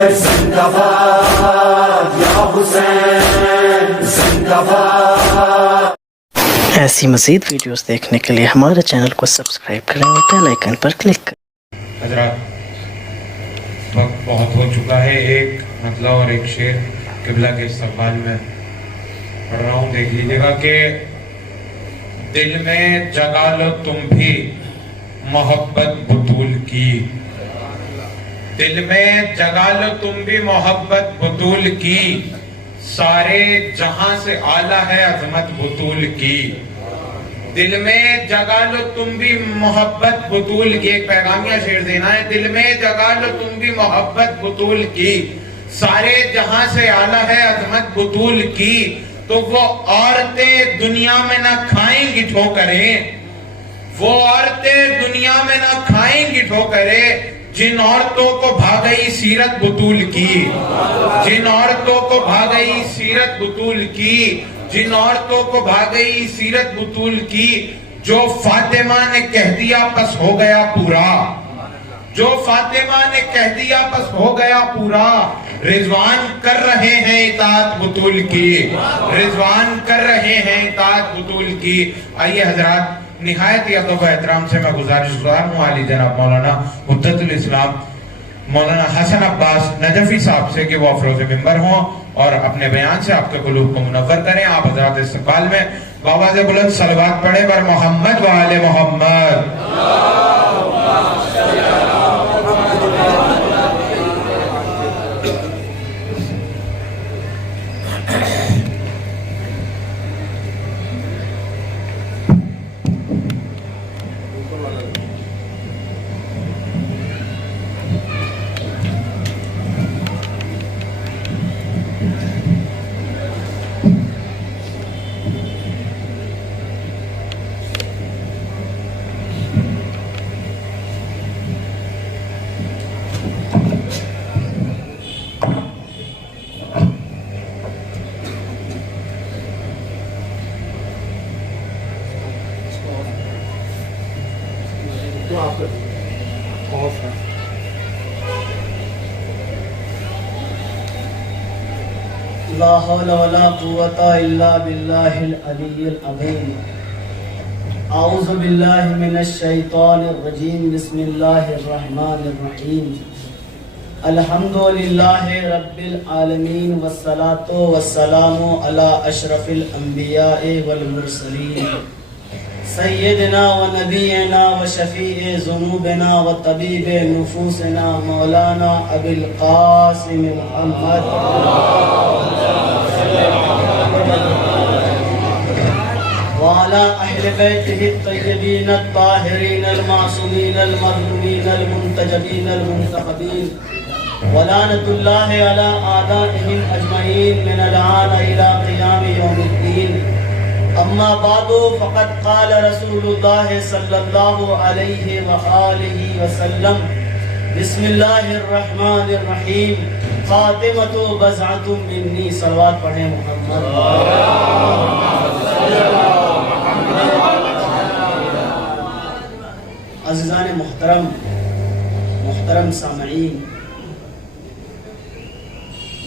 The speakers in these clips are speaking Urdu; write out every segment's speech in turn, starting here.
زندہ باد یا حسین زندہ باد۔ ایسی مزید ویڈیوز دیکھنے کے لیے ہمارے چینل کو سبسکرائب کریں اور بیل آئیکن پر کلک کریں۔ حضرات وقت بہت ہو چکا ہے، ایک مطلب اور ایک شعر قبلہ کے استقبال میں پڑھ رہا ہوں، دیکھ لیجیے گا کہ دل میں جگا لو تم بھی محبت بطول کی، دل میں جگا لو تم بھی محبت بطول کی، سارے جہاں سے اعلیٰ ہے عظمت بطول کی، دل میں جگا لو تم بھی محبت بطول کی۔ ایک پیغامیہ شعر دینا ہے، دل میں جگا لو تم بھی محبت بطول کی، سارے جہاں سے اعلیٰ ہے عظمت بطول کی، تو وہ عورتیں دنیا میں نہ کھائیں گی ٹھوکریں، وہ عورتیں دنیا میں نہ کھائیں گی ٹھوکریں جن عورتوں کو بھاگئی سیرت بطول کی، جن عورتوں کو بھاگئی سیرت بطول کی، جن عورتوں کو بھاگئی سیرت بطول کی، جو فاطمہ نے کہہ دیا پس ہو گیا پورا، جو فاطمہ نے کہہ دیا پس ہو گیا پورا، رضوان کر رہے ہیں اطاعت بطول کی، رضوان کر رہے ہیں اطاعت بطول کی۔ آئیے حضرات، نہایت ہی ادب و احترام سے میں گزارش گزار ہوں عالی جناب مولانا مدت الاسلام مولانا حسن عباس نجفی صاحب سے کہ وہ افروز ممبر ہوں اور اپنے بیان سے آپ کے قلوب کو منور کریں۔ آپ حضرات استقبال میں بآواز بلند صلوات پڑھیں بر محمد و آل محمد۔ لا حول ولا قوة إلا بالله العلي العظيم۔ أعوذ بالله من الشيطان الرجيم، بسم الله الرحمن الرحيم۔ الحمد لله رب العالمين، والصلاة والسلام على أشرف الأنبياء والمرسلين، سيدنا ونبينا وشفيع ذنوبنا وطبيب نفوسنا مولانا أبي القاسم محمد وعلى أهل بيته الطيبين الطاهرين المعصومين المظلومين المنتجبين المنتخبين، ولعنة الله على أعدائهم أجمعين من الآن إلى قيام يوم الدين۔ أما بعد، فقد قال رسول الله صلى الله عليه وآله وسلم، بسم الله الرحمن الرحيم، خاتمة بضعة مني۔ صلوات پڑھیں محمد۔ عزیزان محترم، محترم سامعین،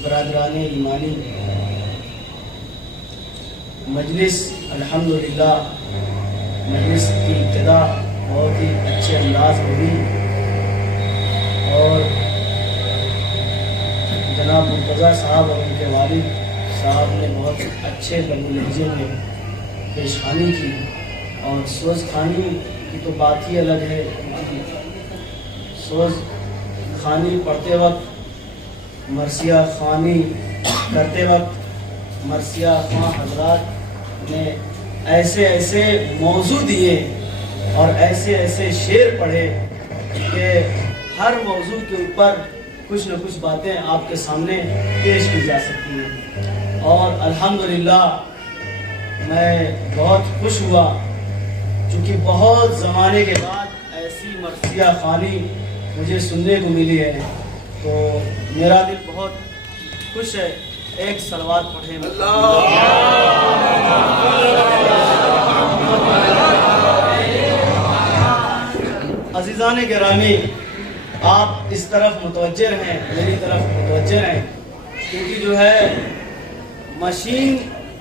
برادران ایمانی، مجلس الحمدللہ مجلس کی ابتدا بہت ہی اچھے انداز ہوئی اور جناب مرتضیٰ صاحب اور ان کے والد صاحب نے بہت اچھے لب و لہجے میں پیشخانی کی، اور سوز خانی کی تو بات ہی الگ ہے۔ سوز خانی پڑھتے وقت، مرثیہ خوانی کرتے وقت مرثیہ خواں حضرات نے ایسے ایسے موضوع دیے اور ایسے ایسے شعر پڑھے کہ ہر موضوع کے اوپر کچھ نہ کچھ باتیں آپ کے سامنے پیش کی جا سکتی ہیں، اور الحمدللہ میں بہت خوش ہوا چونکہ بہت زمانے کے بعد ایسی مرثیہ خوانی مجھے سننے کو ملی ہے، تو میرا دل بہت خوش ہے۔ ایک صلوات پڑھیں۔ عزیزان گرامی، آپ اس طرف متوجہ رہیں، میری طرف متوجہ رہیں، کیونکہ جو ہے مشین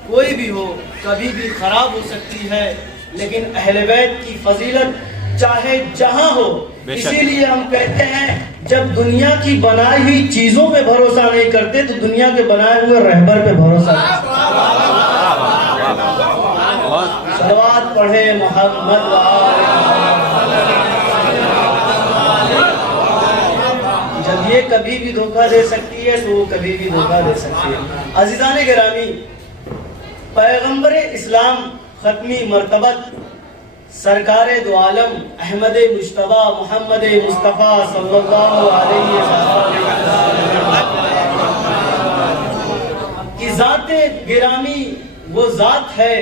کوئی بھی ہو کبھی بھی خراب ہو سکتی ہے، لیکن اہل بیت کی فضیلت چاہے جہاں ہو. اسی لیے ہم کہتے ہیں جب دنیا کی بنائی ہوئی چیزوں پہ بھروسہ نہیں کرتے تو دنیا کے بنائے ہوئے رہبر پہ بھروسہ کرتے. صلوات پڑھے محمد جب یہ کبھی بھی دھوکہ دے سکتی ہے تو وہ کبھی بھی دھوکہ دے سکتی ہے. عزیزان گرامی، پیغمبر اسلام ختمی مرتبت سرکار دو عالم احمد مجتبی محمد مصطفیٰ صلی اللہ علیہ وسلم کی ذات گرامی وہ ذات ہے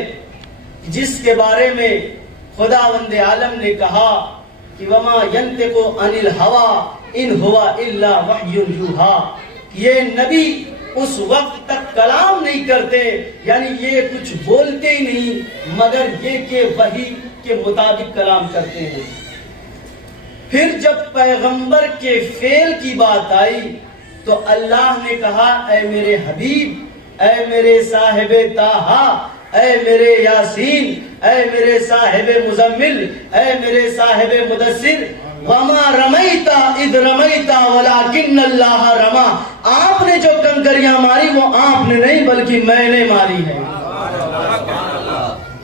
جس کے بارے میں خداوند عالم نے کہا کہ وما ينطق عن الهوى ان هو الا وحی یوحی، یہ نبی اس وقت تک کلام نہیں کرتے، یعنی یہ کچھ بولتے ہی نہیں مگر یہ کہ وحی کے مطابق کلام کرتے ہیں. پھر جب پیغمبر کے فعل کی بات آئی تو اللہ نے کہا اے میرے حبیب، اے میرے صاحب طٰہٰ، اے میرے یاسین، اے میرے صاحب مزمل، اے میرے صاحب مدثر، وما رمیت اذ رمیت ولکن اللہ رما، آپ نے جو کنکریاں ماری وہ آپ نے نہیں بلکہ میں نے ماری ہے.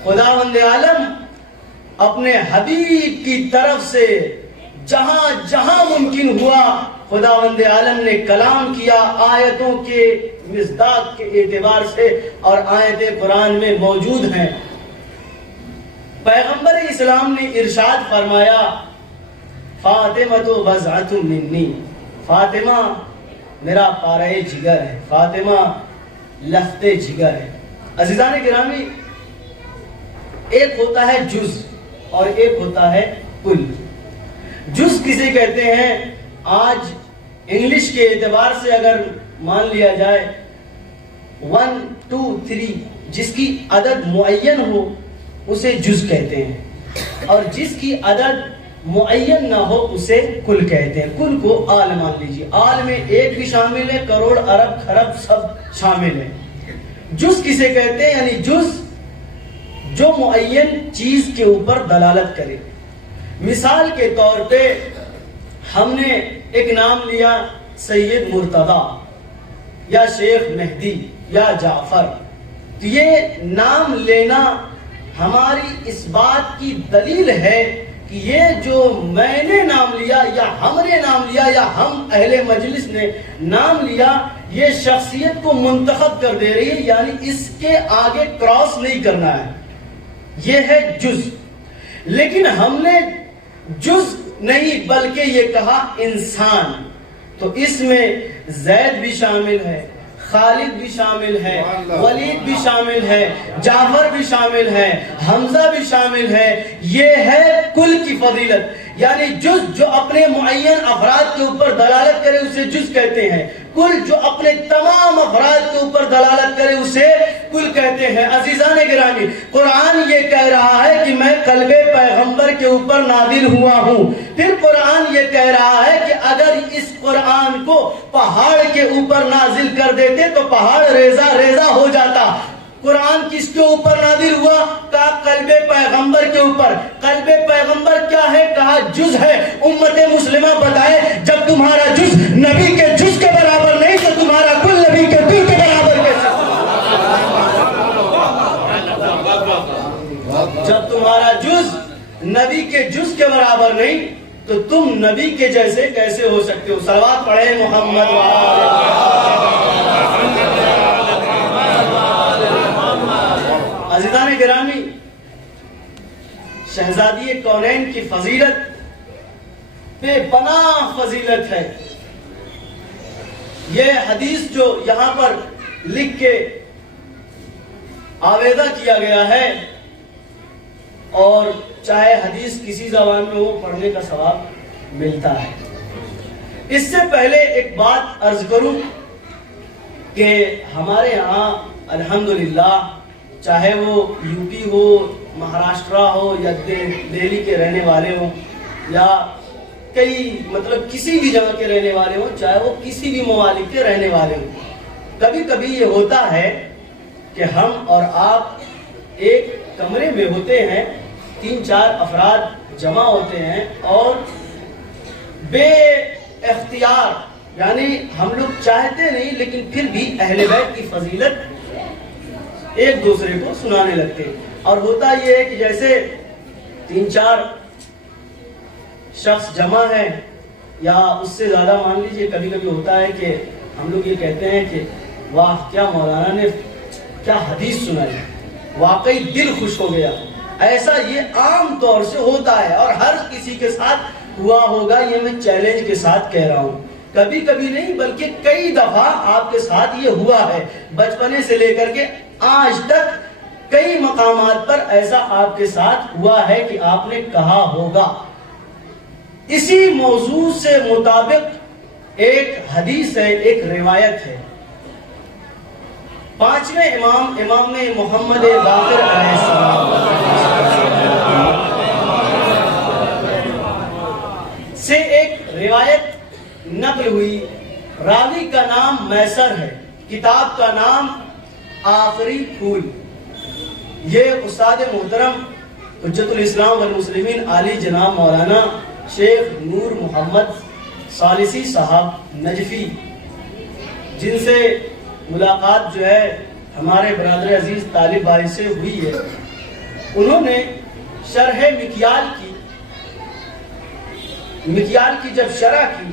خداوند عالم اپنے حبیب کی طرف سے جہاں جہاں ممکن ہوا خداوند عالم نے کلام کیا، آیتوں کے مصداق کے اعتبار سے، اور آیت قرآن میں موجود ہیں. پیغمبر اسلام نے ارشاد فرمایا فاطمہ تو بضعۃ منی، فاطمہ میرا پارہ جگر ہے، فاطمہ لخت جگر ہے. عزیزان گرامی، ایک ہوتا ہے جز اور ایک ہوتا ہے کل. جز کسے کہتے ہیں؟ آج انگلش کے اعتبار سے اگر مان لیا جائے 1 2 3 جس کی عدد معین ہو اسے جز کہتے ہیں، اور جس کی عدد معین نہ ہو اسے کل کہتے ہیں. کل کو آل مان لیجیے، آل میں ایک بھی شامل ہے، کروڑ ارب خرب سب شامل ہے. جز کسے کہتے ہیں؟ یعنی جز جو معین چیز کے اوپر دلالت کرے. مثال کے طور پہ ہم نے ایک نام لیا سید مرتضی یا شیخ مہدی یا جعفر، تو یہ نام لینا ہماری اس بات کی دلیل ہے کہ یہ جو میں نے نام لیا یا ہم نے نام لیا یا ہم اہل مجلس نے نام لیا یہ شخصیت کو منتخب کر دے رہی ہے، یعنی اس کے آگے کراس نہیں کرنا ہے. یہ ہے جز. لیکن ہم نے جز نہیں بلکہ یہ کہا انسان، تو اس میں زید بھی شامل ہے، خالد بھی شامل ہے، ولید بھی شامل ہے، جعفر بھی شامل ہے، حمزہ بھی شامل ہے. یہ ہے کل کی فضیلت. یعنی جز جو اپنے معین افراد کے اوپر دلالت کرے اسے جز کہتے ہیں، کل جو اپنے تمام افراد کے اوپر دلالت کرے اسے کل کہتے ہیں. عزیزان گرامی، قرآن یہ کہہ رہا ہے کہ میں قلب پیغمبر کے اوپر نازل ہوا ہوں. پھر قرآن یہ کہہ رہا ہے کہ اگر اس قرآن کو پہاڑ کے اوپر نازل کر دیتے تو پہاڑ ریزہ ریزہ ہو جاتا. قرآن کس کے اوپر نازل ہوا؟ کہا قلب پیغمبر کے اوپر. قلب پیغمبر کیا ہے؟ کہا جز ہے. امت مسلمہ بتائے جب تمہارا جز نبی کے جز کے برابر نہیں تو تمہارا کل نبی کے دل کے برابر کیسے؟ جب تمہارا جز نبی کے جز کے برابر نہیں تو تم نبی کے جیسے کیسے ہو سکتے ہو؟ صلوات پڑھیں محمد عزیزان گرامی، شہزادی کونین کی فضیلت بے پناہ فضیلت ہے. یہ حدیث جو یہاں پر لکھ کے آویزہ کیا گیا ہے، اور چاہے حدیث کسی زبان میں ہو پڑھنے کا ثواب ملتا ہے. اس سے پہلے ایک بات عرض کروں کہ ہمارے ہاں الحمدللہ چاہے وہ یو پی ہو، مہاراشٹرا ہو یا دہلی کے رہنے والے ہوں یا کئی مطلب کسی بھی جگہ کے رہنے والے ہوں، چاہے وہ کسی بھی ممالک کے رہنے والے ہوں، کبھی کبھی یہ ہوتا ہے کہ ہم اور آپ ایک کمرے میں ہوتے ہیں، 3-4 افراد جمع ہوتے ہیں اور بے اختیار، یعنی ہم لوگ چاہتے نہیں لیکن پھر بھی اہل بیت کی فضیلت ایک دوسرے کو سنانے لگتے ہیں۔ اور ہوتا یہ ہے کہ جیسے 3-4 شخص جمع ہے یا اس سے زیادہ مان لیجئے، کبھی کبھی ہوتا ہے کہ ہم لوگ یہ کہتے ہیں کہ واہ کیا مولانا نے کیا حدیث سنائی، واقعی دل خوش ہو گیا۔ ایسا یہ عام طور سے ہوتا ہے اور ہر کسی کے ساتھ ہوا ہوگا، یہ میں چیلنج کے ساتھ کہہ رہا ہوں، کبھی کبھی نہیں بلکہ کئی دفعہ آپ کے ساتھ یہ ہوا ہے، بچپنے سے لے کر کے آج تک کئی مقامات پر ایسا آپ کے ساتھ ہوا ہے کہ آپ نے کہا ہوگا۔ اسی موضوع سے مطابق ایک حدیث ہے، ایک روایت ہے، 5ویں امام محمد باقر علیہ السلام سے ایک روایت نقل ہوئی، راوی کا نام میسر ہے، کتاب کا نام آخری پھول۔ یہ استاد محترم حجت الاسلام والمسلمین علی جناب مولانا شیخ نور محمد ثالثی صاحب نجفی، جن سے ملاقات جو ہے ہمارے برادر عزیز طالب بھائی سے ہوئی ہے، انہوں نے شرح مکیال کی جب شرح کی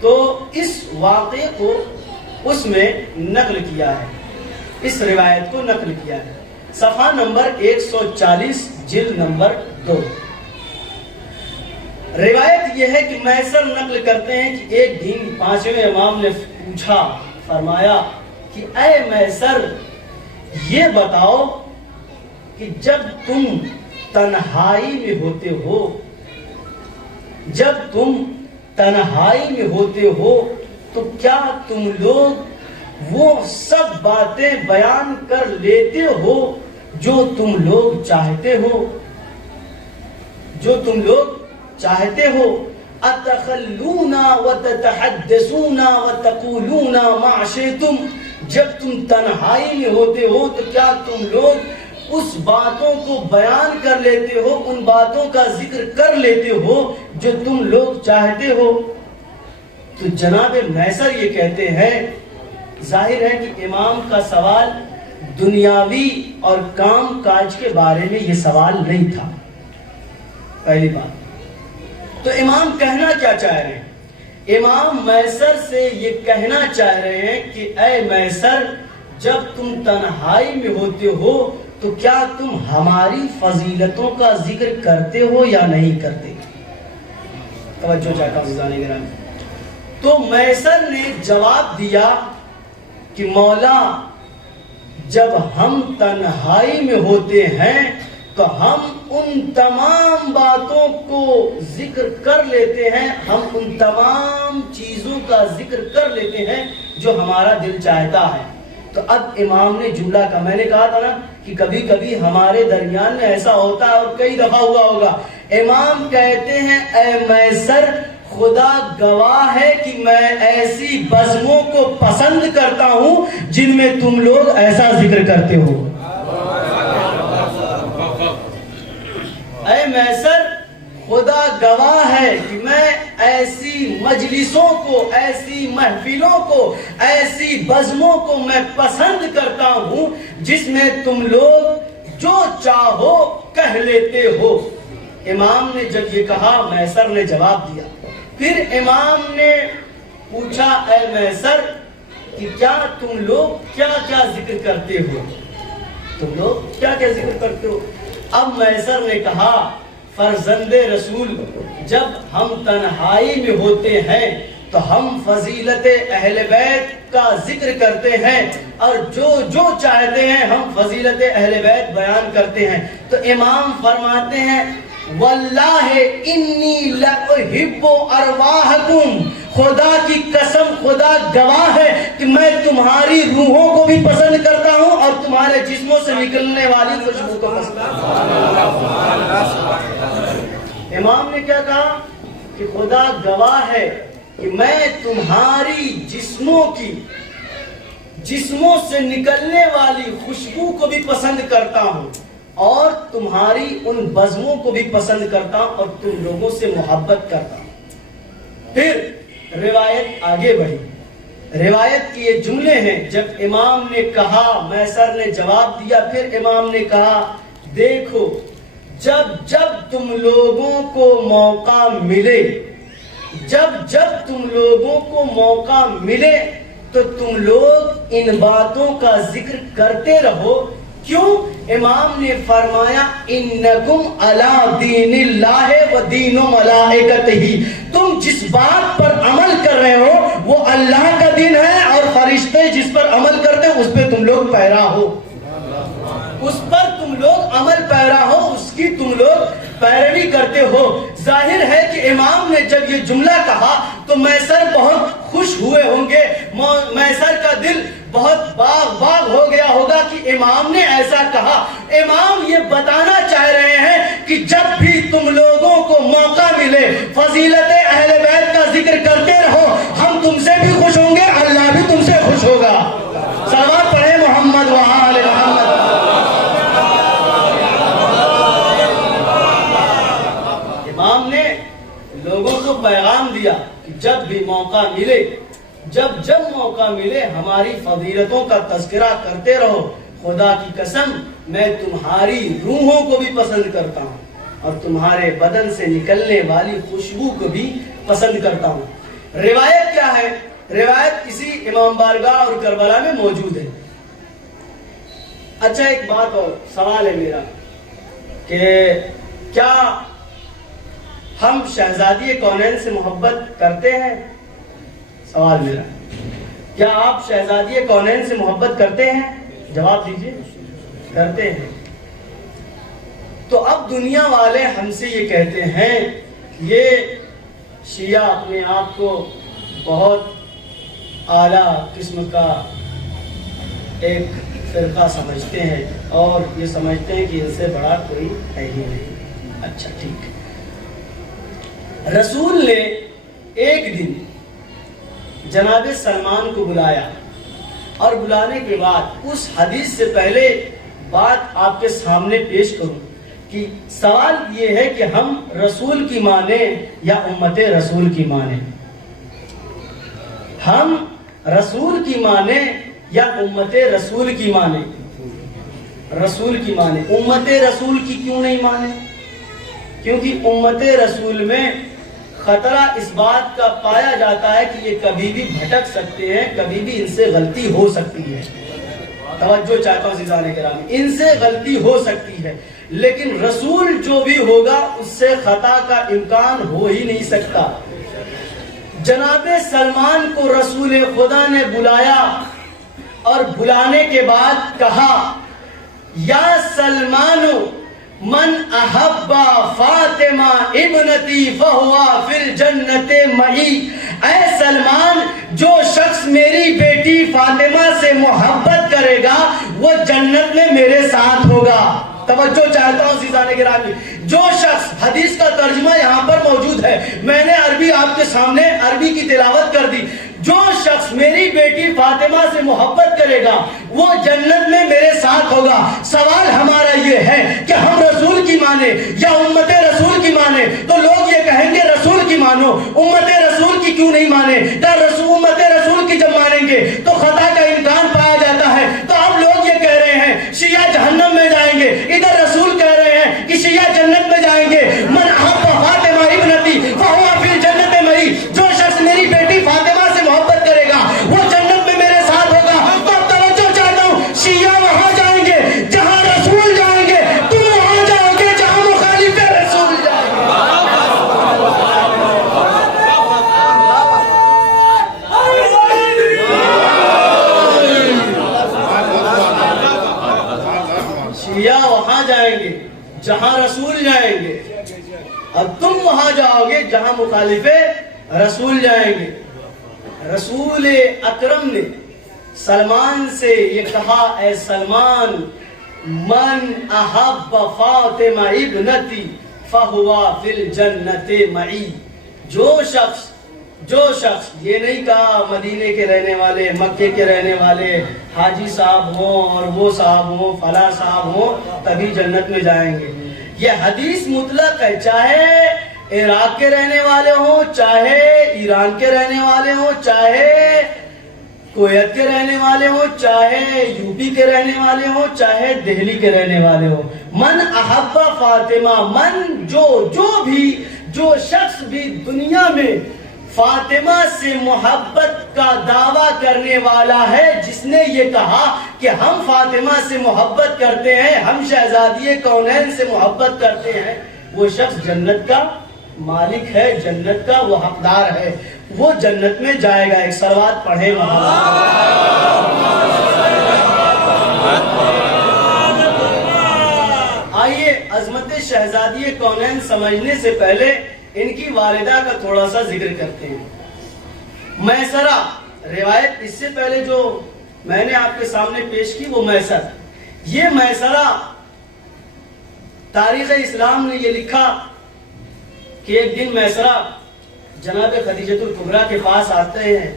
تو اس واقعے کو اس میں نقل کیا ہے، اس روایت کو نقل کیا ہے، صفحہ نمبر 140 جلد نمبر 2۔ روایت یہ ہے کہ میسر نقل کرتے ہیں کہ ایک دن 5ویں امام نے پوچھا، فرمایا کہ اے میسر یہ بتاؤ کہ جب تم تنہائی میں ہوتے ہو، جب تم تنہائی میں ہوتے ہو تو کیا تم لوگ وہ سب باتیں بیان کر لیتے ہو جو تم لوگ چاہتے ہو، جو تم لوگ چاہتے ہو؟ اتخلون وتتحدثون وتقولون ما شئتم، جب تم تنہائی میں ہوتے ہو تو کیا تم لوگ اس باتوں کو بیان کر لیتے ہو، ان باتوں کا ذکر کر لیتے ہو جو تم لوگ چاہتے ہو؟ تو جناب میسر یہ کہتے ہیں، ظاہر ہے کہ امام کا سوال دنیاوی اور کام کاج کے بارے میں یہ سوال نہیں تھا، پہلی بات۔ تو امام کہنا کیا چاہ رہے ہیں؟ امام میسر سے یہ کہنا چاہ رہے ہیں کہ اے میسر جب تم تنہائی میں ہوتے ہو تو کیا تم ہماری فضیلتوں کا ذکر کرتے ہو یا نہیں کرتے؟ توجہ چاہتا ہوں عزیزان گرامی۔ تو میسر نے جواب دیا کہ مولا جب ہم تنہائی میں ہوتے ہیں تو ہم ان تمام باتوں کو ذکر کر لیتے ہیں، ہم ان تمام چیزوں کا ذکر کر لیتے ہیں جو ہمارا دل چاہتا ہے۔ تو اب امام نے جملہ کا، میں نے کہا تھا نا کہ کبھی کبھی ہمارے درمیان میں ایسا ہوتا ہے اور کئی دفعہ ہوا ہوگا، امام کہتے ہیں اے میسر خدا گواہ ہے کہ میں ایسی بزموں کو پسند کرتا ہوں جن میں تم لوگ ایسا ذکر کرتے ہو۔ اے میسر خدا گواہ ہے کہ میں ایسی مجلسوں کو، ایسی محفلوں کو، ایسی بزموں کو میں پسند کرتا ہوں جس میں تم لوگ جو چاہو کہہ لیتے ہو۔ امام نے جب یہ کہا میسر نے جواب دیا، پھر امام نے پوچھا اے میسر کہ کیا تم لوگ کیا کیا ذکر کرتے ہو، تم لوگ کیا کیا ذکر کرتے ہو؟ اب میسر نے کہا فرزند رسول جب ہم تنہائی میں ہوتے ہیں تو ہم فضیلت اہل بیت کا ذکر کرتے ہیں اور جو چاہتے ہیں ہم فضیلت اہل بیت بیان کرتے ہیں۔ تو امام فرماتے ہیں واللہ انی لأحب ارواحکم، خدا کی قسم خدا گواہ ہے کہ میں تمہاری روحوں کو بھی پسند کرتا ہوں اور تمہارے جسموں سے نکلنے والی خوشبو کو پسند کرتا ہوں۔ امام نے کیا کہا کہ خدا گواہ ہے کہ میں تمہاری جسموں سے نکلنے والی خوشبو کو بھی پسند کرتا ہوں اور تمہاری ان بزموں کو بھی پسند کرتا ہوں اور تم لوگوں سے محبت کرتا ہوں. پھر روایت آگے بڑھی. روایت کی یہ جملے ہیں. جب امام نے کہا, میسر نے جواب دیا, پھر امام نے کہا دیکھو جب تم لوگوں کو موقع ملے, جب تم لوگوں کو موقع ملے تو تم لوگ ان باتوں کا ذکر کرتے رہو. کیوں؟ امام نے فرمایا انکم علی دین اللہ و دین ملائکتہ, تم جس بات پر عمل کر رہے ہو وہ اللہ کا دین ہے اور فرشتے جس پر عمل کرتے ہیں اس پہ تم لوگ پیرا ہو, اس پر تم لوگ عمل پیرا ہو, اس کی تم لوگ پیروی کرتے ہو. ظاہر ہے کہ امام نے جب یہ جملہ کہا تو میسر بہت خوش ہوئے ہوں گے, میسر کا دل بہت باغ ہو گیا ہوگا کہ امام نے ایسا کہا. امام یہ بتانا چاہ رہے ہیں کہ جب بھی تم لوگوں کو موقع ملے فضیلت اہل بیت کا ذکر کرتے رہو, ہم تم سے بھی خوش ہوں گے, اللہ بھی تم سے خوش ہوگا. صلوات پڑھیں محمد و آل محمد. امام نے لوگوں کو پیغام دیا کہ جب بھی موقع ملے, جب موقع ملے ہماری فضیلتوں کا تذکرہ کرتے رہو. خدا کی قسم میں تمہاری روحوں کو بھی پسند کرتا ہوں اور تمہارے بدن سے نکلنے والی خوشبو کو بھی پسند کرتا ہوں. روایت کیا ہے؟ روایت کسی امام بارگاہ اور کربلا میں موجود ہے. اچھا ایک بات اور سوال ہے میرا کہ کیا ہم شہزادی کونین سے محبت کرتے ہیں؟ سوال میرا, کیا آپ شہزادی کونین سے محبت کرتے ہیں؟ جواب دیجئے. کرتے ہیں. تو اب دنیا والے ہم سے یہ کہتے ہیں یہ شیعہ اپنے آپ کو بہت اعلیٰ قسم کا ایک فرقہ سمجھتے ہیں اور یہ سمجھتے ہیں کہ ان سے بڑا کوئی ہے ہی نہیں. اچھا ٹھیک ہے. رسول نے ایک دن جناب سلمان کو بلایا اور بلانے کے بعد اس حدیث سے پہلے بات آپ کے سامنے پیش کروں کہ سوال یہ ہے کہ ہم رسول کی مانیں یا امت رسول کی مانیں, ہم رسول کی مانیں یا امت رسول کی مانیں. رسول کی مانیں. امت رسول کی کیوں نہیں مانیں؟ کیونکہ امت رسول میں خطرہ اس بات کا پایا جاتا ہے کہ یہ کبھی بھی بھٹک سکتے ہیں, کبھی بھی ان سے غلطی ہو سکتی ہے. توجہ چاہتا ہوں عزیزان گرامی, ان سے غلطی ہو سکتی ہے, لیکن رسول جو بھی ہوگا اس سے خطا کا امکان ہو ہی نہیں سکتا. جناب سلمان کو رسول خدا نے بلایا اور بلانے کے بعد کہا یا سلمان من احب فاطمہ ابنتی فہوا فی الجنت معی. اے سلمان, جو شخص میری بیٹی فاطمہ سے محبت کرے گا وہ جنت میں میرے ساتھ ہوگا. توجہ چاہتا ہوں عزیزان گرامی, جو شخص, حدیث کا ترجمہ یہاں پر موجود ہے, میں نے عربی آپ کے سامنے عربی کی تلاوت کر دی. جو شخص میری بیٹی فاطمہ سے محبت کرے گا وہ جنت میں میرے ساتھ ہوگا. سوال ہمارا یہ ہے کہ ہم رسول کی مانیں یا امت رسول کی مانیں؟ تو لوگ یہ کہیں گے رسول کی مانو, امت رسول کی کیوں نہیں مانیں؟ امت رسول کی جب مانیں گے تو خطا کا امکان پایا جاتا ہے. تو اب لوگ یہ کہہ رہے ہیں شیعہ جہنم میں جائیں گے, ادھر رسول کہہ رہے ہیں کہ شیعہ جنت میں جائیں گے. من احب فاطمہ ابنتی فہو فی الجنت معی. جو شخص میری بیٹی فاطمہ سے محبت کرے گا وہ جنت میں میرے ساتھ ہوگا. تو اب توجہ چاہتا ہوں, شیعہ وہاں جائیں گے جہاں رسول جائیں گے, تم وہاں جاؤ گے جہاں مخالف رسول جائیں گے. شیعہ وہاں جائیں گے جہاں رسول جائیں گے اور تم وہاں جاؤ گے جہاں مخالف رسول جائیں گے. رسول اکرم نے سلمان سے یہ کہا اے سلمان من احب فاطمہ ابنتی فہوا فی الجنت معی. جو شخص یہ نہیں کہا مدینے کے رہنے والے، مکے کے رہنے والے حاجی صاحب ہوں اور وہ صاحب ہوں فلاں صاحب ہوں تبھی جنت میں جائیں گے. یہ حدیث مطلق ہے، چاہے عراق کے رہنے والے ہوں، چاہے ایران کے رہنے والے ہوں، چاہے کویت کے رہنے والے ہوں، چاہے یو پی کے رہنے والے ہوں، چاہے دہلی کے رہنے والے ہوں. من احب فاطمہ، من جو شخص بھی دنیا میں فاطمہ سے محبت کا دعویٰ کرنے والا ہے، جس نے یہ کہا کہ ہم فاطمہ سے محبت کرتے ہیں، ہم شہزادی کونین سے محبت کرتے ہیں، وہ شخص جنت کا مالک ہے، جنت کا وہ حقدار ہے، وہ جنت میں جائے گا. ایک صلوات پڑھے آئیے عظمت شہزادی کونین سمجھنے سے پہلے ان کی والدہ کا تھوڑا سا ذکر کرتے ہیں. میسرہ روایت اس سے پہلے جو میں نے آپ کے سامنے پیش کی وہ میسر، یہ میسرہ تاریخ اسلام نے یہ لکھا کہ ایک دن میسرہ جناب خدیجۃ الکبریٰ کے پاس آتے ہیں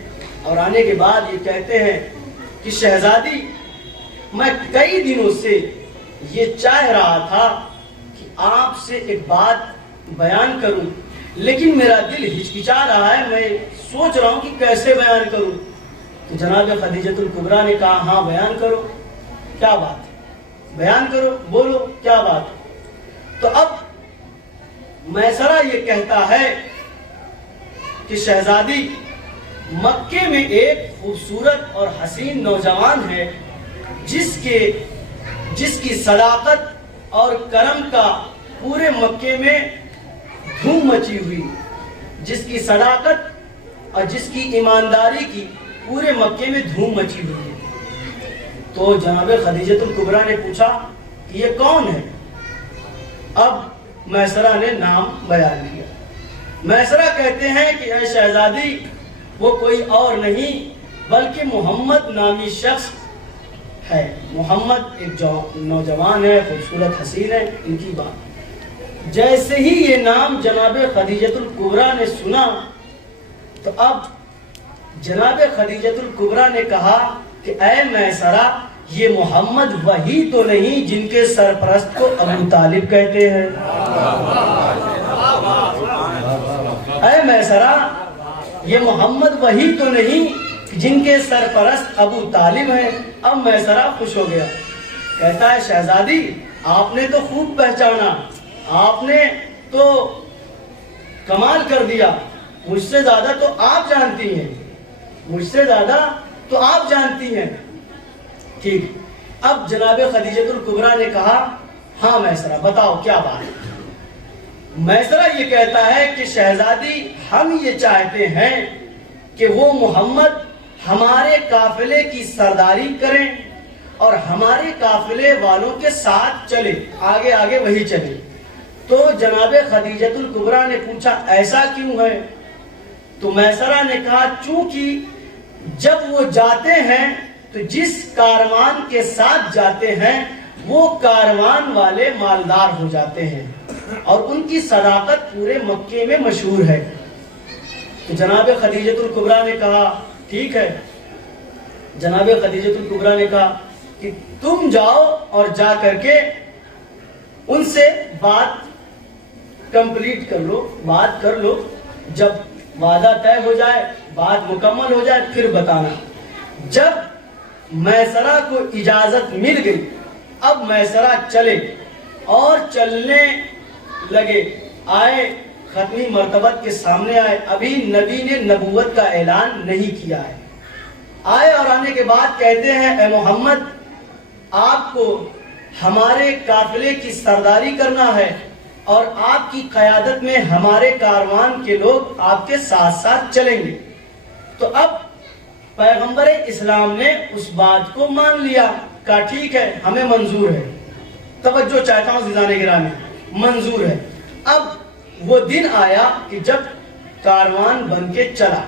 اور آنے کے بعد یہ کہتے ہیں کہ شہزادی میں کئی دنوں سے یہ چاہ رہا تھا کہ آپ سے ایک بات بیان کروں، لیکن میرا دل ہچکچا رہا ہے، میں سوچ رہا ہوں کہ کیسے بیان کروں. تو جناب خدیجۃ الکبریٰ نے کہا ہاں بیان کرو، کیا بات ہے، بیان کرو، بولو کیا بات ہے. تو اب میسرہ یہ کہتا ہے کہ شہزادی مکے میں ایک خوبصورت اور حسین نوجوان ہے جس کی صداقت اور کرم کا پورے مکے میں دھوم مچی ہوئی، جس کی صداقت اور جس کی ایمانداری کی پورے مکے میں دھوم مچی ہوئی ہے. تو جناب خدیجۃ الکبریٰ نے پوچھا کہ یہ کون ہے؟ اب میسرہ نے نام بیان کیا. میسرہ کہتے ہیں کہ اے شہزادی وہ کوئی اور نہیں بلکہ محمد نامی شخص ہے. محمد ایک نوجوان ہے، خوبصورت حسین ہے. ان کی بات جیسے ہی یہ نام جناب خدیجۃ الکبریٰ نے سنا تو اب جناب خدیجۃ الکبریٰ نے کہا کہ اے میسرہ یہ محمد وہی تو نہیں جن کے سرپرست کو ابو طالب کہتے ہیں؟ اے میسرہ یہ محمد وہی تو نہیں جن کے سرپرست ابو طالب ہیں؟ اب میسرہ خوش ہو گیا، کہتا ہے شہزادی آپ نے تو خوب پہچانا، آپ نے تو کمال کر دیا، مجھ سے زیادہ تو آپ جانتی ہیں، مجھ سے زیادہ تو آپ جانتی ہیں. ٹھیک. اب جناب خدیجۃ الکبریٰ نے کہا ہاں میسرہ بتاؤ کیا بات ہے. میسرہ یہ کہتا ہے کہ شہزادی ہم یہ چاہتے ہیں کہ وہ محمد ہمارے قافلے کی سرداری کریں اور ہمارے قافلے والوں کے ساتھ چلے، آگے آگے وہی چلے. تو جناب خدیجۃ الکبریٰ نے پوچھا ایسا کیوں ہے؟ تو میسرہ نے کہا چونکہ جب وہ جاتے ہیں تو جس کاروان کے ساتھ جاتے ہیں وہ کاروان والے مالدار ہو جاتے ہیں اور ان کی صداقت پورے مکے میں مشہور ہے. تو جناب خدیجۃ الکبریٰ نے کہا ٹھیک ہے. جناب خدیجۃ الکبریٰ نے کہا کہ تم جاؤ اور جا کر کے ان سے بات کمپلیٹ کر لو، بات کر لو، جب وعدہ طے ہو جائے، بات مکمل ہو جائے پھر بتانا. جب میسرہ کو اجازت مل گئی اب میسرہ چلے اور چلنے لگے، آئے ختمی مرتبت کے سامنے آئے. ابھی نبی نے نبوت کا اعلان نہیں کیا ہے. آئے اور آنے کے بعد کہتے ہیں اے محمد آپ کو ہمارے قافلے کی سرداری کرنا ہے اور آپ کی قیادت میں ہمارے کاروان کے لوگ آپ کے ساتھ ساتھ چلیں گے. تو اب پیغمبر اسلام نے اس بات کو مان لیا، کہا ٹھیک ہے ہمیں منظور ہے. توجہ چاہتا ہوں عزیزان گرامی، منظور ہے. اب وہ دن آیا کہ جب کاروان بن کے چلا،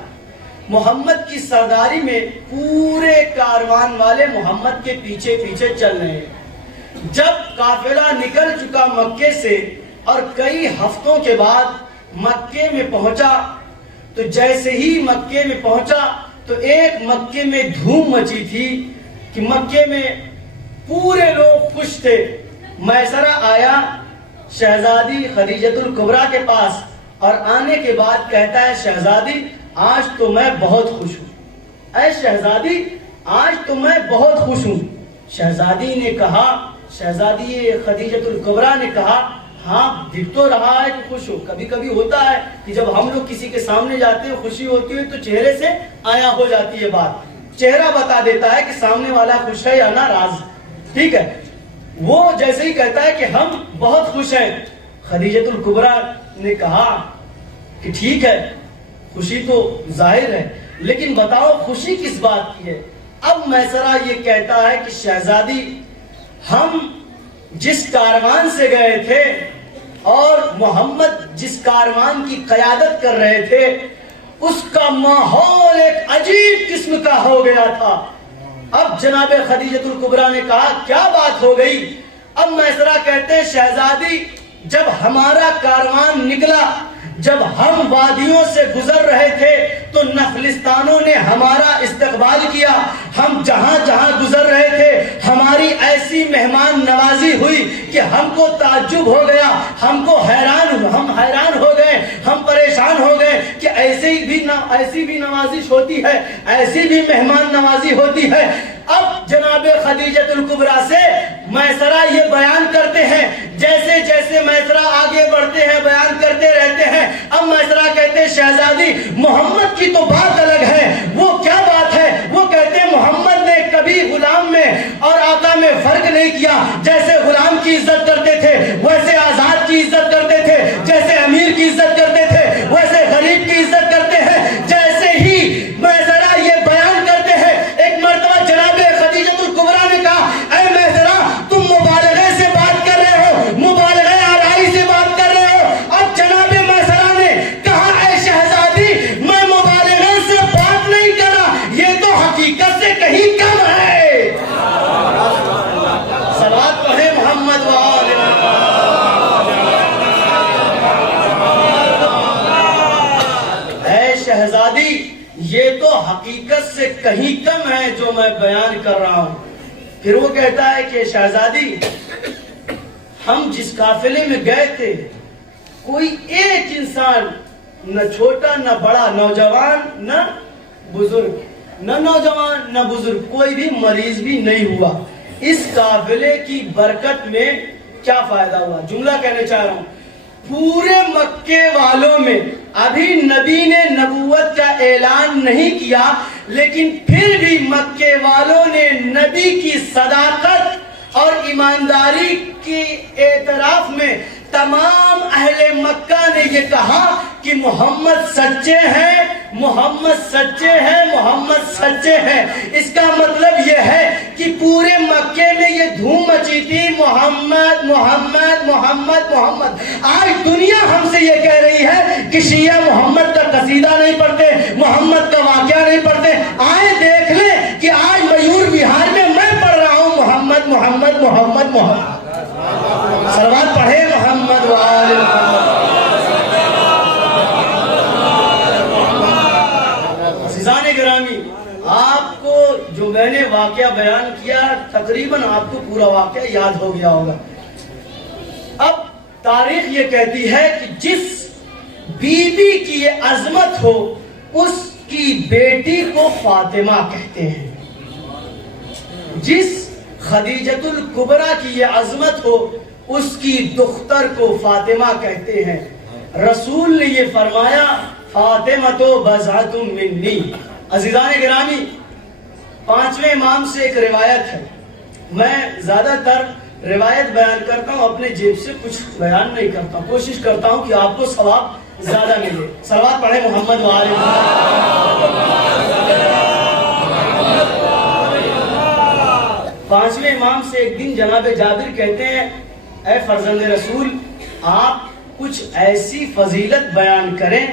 محمد کی سرداری میں پورے کاروان والے محمد کے پیچھے پیچھے چل رہے ہیں. جب قافلہ نکل چکا مکے سے اور کئی ہفتوں کے بعد مکے میں پہنچا تو جیسے ہی مکے میں پہنچا تو ایک مکے میں دھوم مچی تھی کہ مکے میں پورے لوگ خوش تھے. میسرہ آیا شہزادی خدیجۃ الکبریٰ کے پاس اور آنے کے بعد کہتا ہے شہزادی آج تو میں بہت خوش ہوں. اے شہزادی آج تو میں بہت خوش ہوں. شہزادی نے کہا, شہزادی خدیجۃ الکبریٰ نے کہا ہاں دکھ تو رہا ہے کہ خوش ہو. کبھی کبھی ہوتا ہے کہ جب ہم لوگ کسی کے سامنے جاتے ہیں خوشی ہوتی ہے تو چہرے سے آیا ہو جاتی ہے بات, چہرہ بتا دیتا ہے کہ سامنے والا خوش ہے یا ناراض. ٹھیک ہے, وہ جیسے ہی کہتا ہے کہ ہم بہت خوش ہیں. خدیجۃ الکبریٰ نے کہا کہ ٹھیک ہے خوشی تو ظاہر ہے لیکن بتاؤ خوشی کس بات کی ہے. اب میسرہ یہ کہتا ہے کہ شہزادی ہم جس کاروان سے گئے تھے اور محمد جس کاروان کی قیادت کر رہے تھے اس کا ماحول ایک عجیب قسم کا ہو گیا تھا. اب جناب خدیجۃ الکبریٰ نے کہا کیا بات ہو گئی. اب میسرہ کہتے ہیں شہزادی جب ہمارا کاروان نکلا, جب ہم وادیوں سے گزر رہے تھے تو نخلستانوں نے ہمارا استقبال کیا. ہم جہاں جہاں گزر رہے تھے ہماری ایسی مہمان نوازی ہوئی کہ ہم کو تعجب ہو گیا, ہم حیران ہو گئے, ہم پریشان ہو گئے کہ ایسی بھی نوازش ہوتی ہے, ایسی بھی مہمان نوازی ہوتی ہے. اب جناب خدیجۃ الکبریٰ سے میسرہ یہ بیان کرتے ہیں, جیسے جیسے میسرہ آگے بڑھتے ہیں بیان کرتے رہتے ہیں. اب میسرہ کہتے ہیں شہزادی محمد کی تو بات الگ ہے. وہ کیا بات ہے؟ وہ کہتے ہیں محمد نے کبھی غلام میں اور آقا میں فرق نہیں کیا. جیسے غلام کی عزت کرتے تھے ویسے آزاد کی عزت کرتے تھے, جیسے امیر کی عزت کرتے تھے ویسے غریب کی عزت کرتے ہیں. جیسے ہی میسرہ یہ بیان کرتے ہیں ایک مرتبہ جناب خدیجۃ الکبریٰ نے کہا اے میسرہ تم مبالغے سے بات کر رہے ہو, مبالغے آرائی سے بات کر رہے ہو. اب جناب میسرہ نے کہا اے شہزادی میں مبالغے سے بات نہیں کر رہا, یہ تو حقیقت سے کہیں کم ہے. صلوات پڑھیں محمد وآل اے شہزادی یہ تو حقیقت سے کہیں کم ہے جو میں بیان کر رہا ہوں. پھر وہ کہتا ہے کہ شہزادی ہم جس قافلے میں گئے تھے کوئی ایک انسان نہ چھوٹا نہ بڑا, نوجوان نہ بزرگ, نہ نوجوان نہ بزرگ, کوئی بھی مریض بھی نہیں ہوا. اس قافلے کی برکت میں کیا فائدہ ہوا؟ جملہ کہنے چاہ رہا ہوں, پورے مکے والوں میں ابھی نبی نے نبوت کا اعلان نہیں کیا لیکن پھر بھی مکے والوں نے نبی کی صداقت اور ایمانداری کے اعتراف میں تمام اہل مکہ نے یہ کہا کہ محمد سچے ہیں, محمد سچے ہیں, محمد سچے ہیں. اس کا مطلب یہ ہے کہ پورے مکے میں یہ دھوم مچی تھی محمد محمد محمد محمد. آج دنیا ہم سے یہ کہہ رہی ہے کہ شیعہ محمد کا قصیدہ نہیں پڑھتے, محمد کا واقعہ نہیں پڑھتے. آئے دیکھ لیں کہ آج میور بہار میں میں پڑھ رہا ہوں محمد محمد محمد محمد. صلوات پڑھے محمد وآل محمد. عزیزان گرامی, آپ کو جو میں نے واقعہ بیان کیا تقریباً آپ کو پورا واقعہ یاد ہو گیا ہوگا. اب تاریخ یہ کہتی ہے کہ جس بیوی کی یہ عظمت ہو اس کی بیٹی کو فاطمہ کہتے ہیں. جس خدیجۃ الکبریٰ کی یہ عظمت ہو اس کی دختر کو فاطمہ کہتے ہیں. رسول نے یہ فرمایا فاطمہ تو بضعۃ منی. عزیزان گرامی, پانچویں امام سے ایک روایت ہے, میں زیادہ تر روایت بیان کرتا ہوں, اپنے جیب سے کچھ بیان نہیں کرتا ہوں, کوشش کرتا ہوں کہ آپ کو ثواب زیادہ ملے. صلوات پڑھیں محمد وآل محمد. پانچویں امام سے ایک دن جناب جابر کہتے ہیں اے فرزند رسول آپ کچھ ایسی فضیلت بیان کریں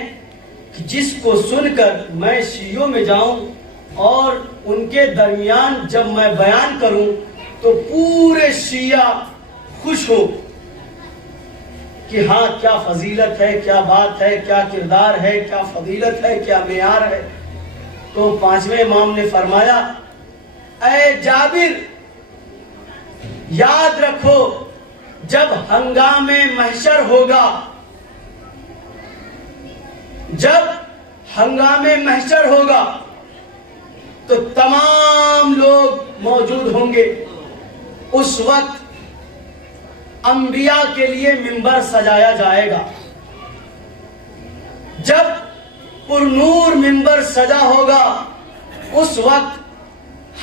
کہ جس کو سن کر میں شیعوں میں جاؤں اور ان کے درمیان جب میں بیان کروں تو پورے شیعہ خوش ہو. کہ ہاں کیا فضیلت ہے، کیا بات ہے، کیا کردار ہے، کیا فضیلت ہے، کیا معیار ہے. تو پانچویں امام نے فرمایا اے جابر یاد رکھو جب ہنگام محشر ہوگا، جب ہنگام محشر ہوگا تو تمام لوگ موجود ہوں گے. اس وقت انبیاء کے لیے منبر سجایا جائے گا. جب پر نور منبر سجا ہوگا اس وقت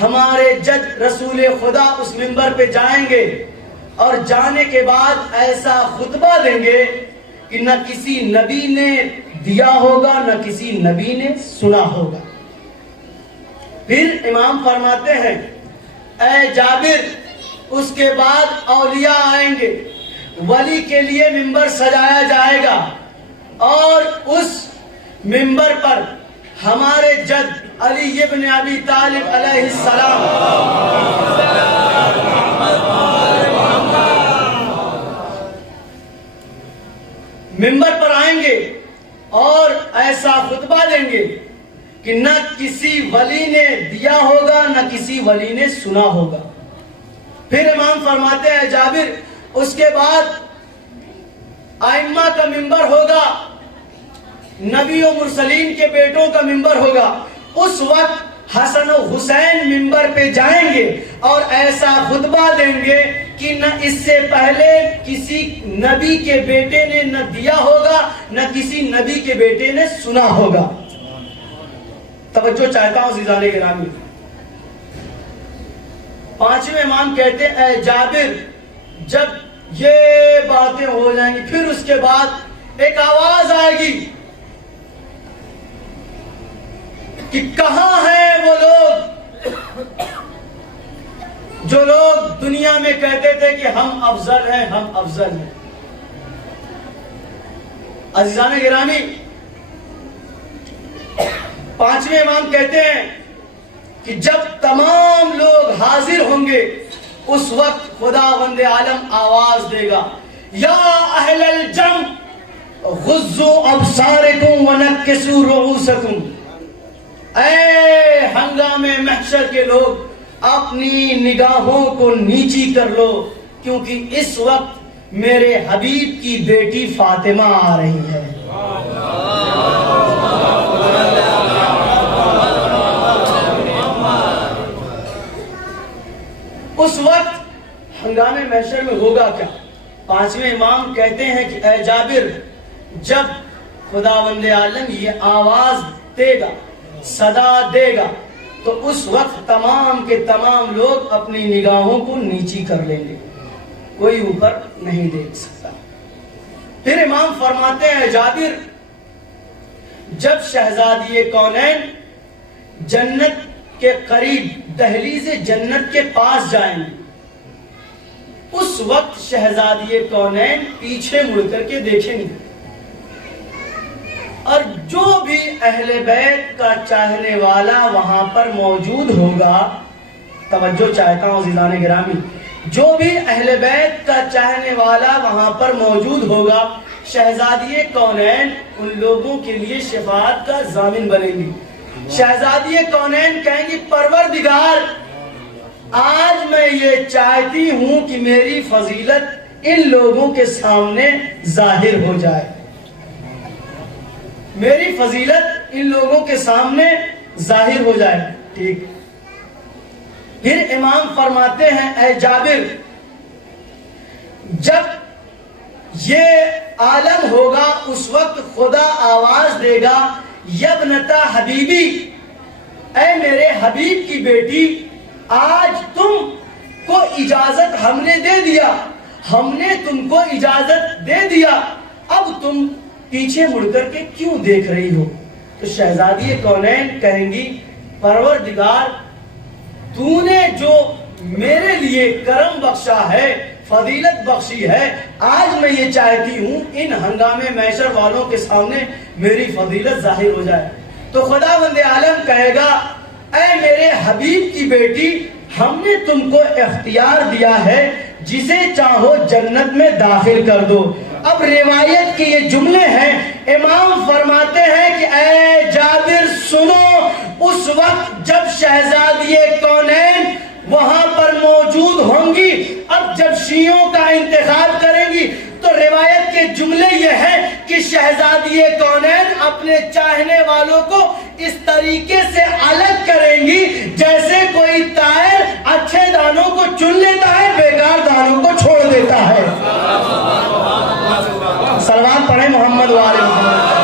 ہمارے جج رسول خدا اس منبر پہ جائیں گے اور جانے کے بعد ایسا خطبہ دیں گے کہ نہ کسی نبی نے دیا ہوگا نہ کسی نبی نے سنا ہوگا. پھر امام فرماتے ہیں اے جابر اس کے بعد اولیاء آئیں گے، ولی کے لیے منبر سجایا جائے گا اور اس منبر پر ہمارے جد علی ابن ابی طالب علیہ السلام منبر پر آئیں گے اور ایسا خطبہ دیں گے کہ نہ کسی ولی نے دیا ہوگا نہ کسی ولی نے سنا ہوگا. پھر امام فرماتے ہیں جابر اس کے بعد ائمہ کا منبر ہوگا، نبی و مرسلین کے بیٹوں کا منبر ہوگا. اس وقت حسن و حسین منبر پہ جائیں گے اور ایسا خطبہ دیں گے کہ نہ اس سے پہلے کسی نبی کے بیٹے نے نہ دیا ہوگا نہ کسی نبی کے بیٹے نے سنا ہوگا. توجہ چاہتا ہوں عزیزان گرامی. پانچویں امام کہتے ہیں اے جابر جب یہ باتیں ہو جائیں گی پھر اس کے بعد ایک آواز آئے گی کہ کہاں ہیں وہ لوگ جو لوگ دنیا میں کہتے تھے کہ ہم افضل ہیں ہم افضل ہیں. عزیزان گرامی پانچویں امام کہتے ہیں کہ جب تمام لوگ حاضر ہوں گے اس وقت خداوند عالم آواز دے گا یا اہل الجم غضوا ابصارکم ونکسوا رؤوسکم. اے ہنگام محشر کے لوگ اپنی نگاہوں کو نیچی کر لو کیونکہ اس وقت میرے حبیب کی بیٹی فاطمہ آ رہی ہے. اس وقت ہنگام محشر میں ہوگا کیا؟ پانچویں امام کہتے ہیں کہ اے جابر جب خداوند عالم یہ آواز دے گا صدا دے گا تو اس وقت تمام کے تمام لوگ اپنی نگاہوں کو نیچی کر لیں گے، کوئی اوپر نہیں دیکھ سکتا. پھر امام فرماتے ہیں جابر جب شہزادی کونین جنت کے قریب دہلیز جنت کے پاس جائیں گے اس وقت شہزادی کونین پیچھے مڑ کر کے دیکھیں گے اور جو بھی اہل بیت کا چاہنے والا وہاں پر موجود ہوگا. توجہ چاہتا ہوں عزیزان گرامی جو بھی اہل بیت کا چاہنے والا وہاں پر موجود ہوگا شہزادی کونین ان لوگوں کے لیے شفاعت کا ضامن بنیں گی. شہزادی کونین کہیں گی پروردگار آج میں یہ چاہتی ہوں کہ میری فضیلت ان لوگوں کے سامنے ظاہر ہو جائے، میری فضیلت ان لوگوں کے سامنے ظاہر ہو جائے. ٹھیک. پھر امام فرماتے ہیں اے جابر جب یہ عالم ہوگا اس وقت خدا آواز دے گا یبنتا حبیبی اے میرے حبیب کی بیٹی آج تم کو اجازت ہم نے دے دیا، ہم نے تم کو اجازت دے دیا، اب تم پیچھے مڑ کر کے کیوں دیکھ رہی ہو؟ تو شہزادی کونین کہیں گی پروردگار تو نے جو میرے لیے کرم بخشا ہے فضیلت بخشی ہے آج میں یہ چاہتی ہوں ان ہنگام محشر والوں کے سامنے میری فضیلت ظاہر ہو جائے. تو خداوند عالم کہے گا اے میرے حبیب کی بیٹی ہم نے تم کو اختیار دیا ہے جسے چاہو جنت میں داخل کر دو، اب روایت کے یہ جملے ہیں، امام فرماتے ہیں کہ اے جابر سنو، اس وقت جب شہزادی کونین وہاں پر موجود ہوں گی، اب جب شیعوں کا انتخاب کریں گی تو روایت کے جملے یہ ہیں کہ شہزادی کونین اپنے چاہنے والوں کو اس طریقے سے الگ کریں گی جیسے کوئی طائر اچھے دانوں کو چن لیتا ہے، بیکار دانوں کو چھوڑ دیتا ہے۔ صلوات پڑھیں محمد وآل محمد۔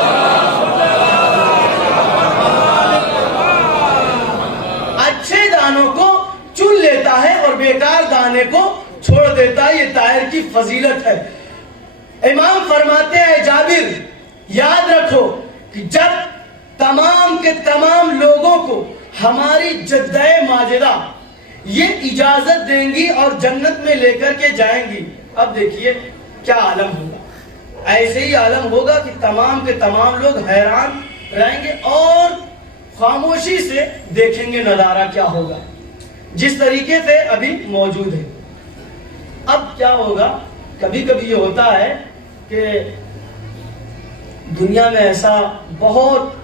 اچھے دانوں کو چن لیتا ہے اور بیکار دانے کو چھوڑ دیتا ہے، یہ طائر کی فضیلت ہے۔ امام فرماتے ہیں جابر یاد رکھو کہ جب تمام کے تمام لوگوں کو ہماری جدہ ماجدہ یہ اجازت دیں گی اور جنت میں لے کر کے جائیں گی، اب دیکھیے کیا عالم ہوگا۔ ایسے ہی عالم ہوگا کہ تمام کے تمام لوگ حیران رہیں گے اور خاموشی سے دیکھیں گے نظارہ کیا ہوگا، جس طریقے سے ابھی موجود ہے۔ اب کیا ہوگا، کبھی کبھی یہ ہوتا ہے کہ دنیا میں ایسا بہت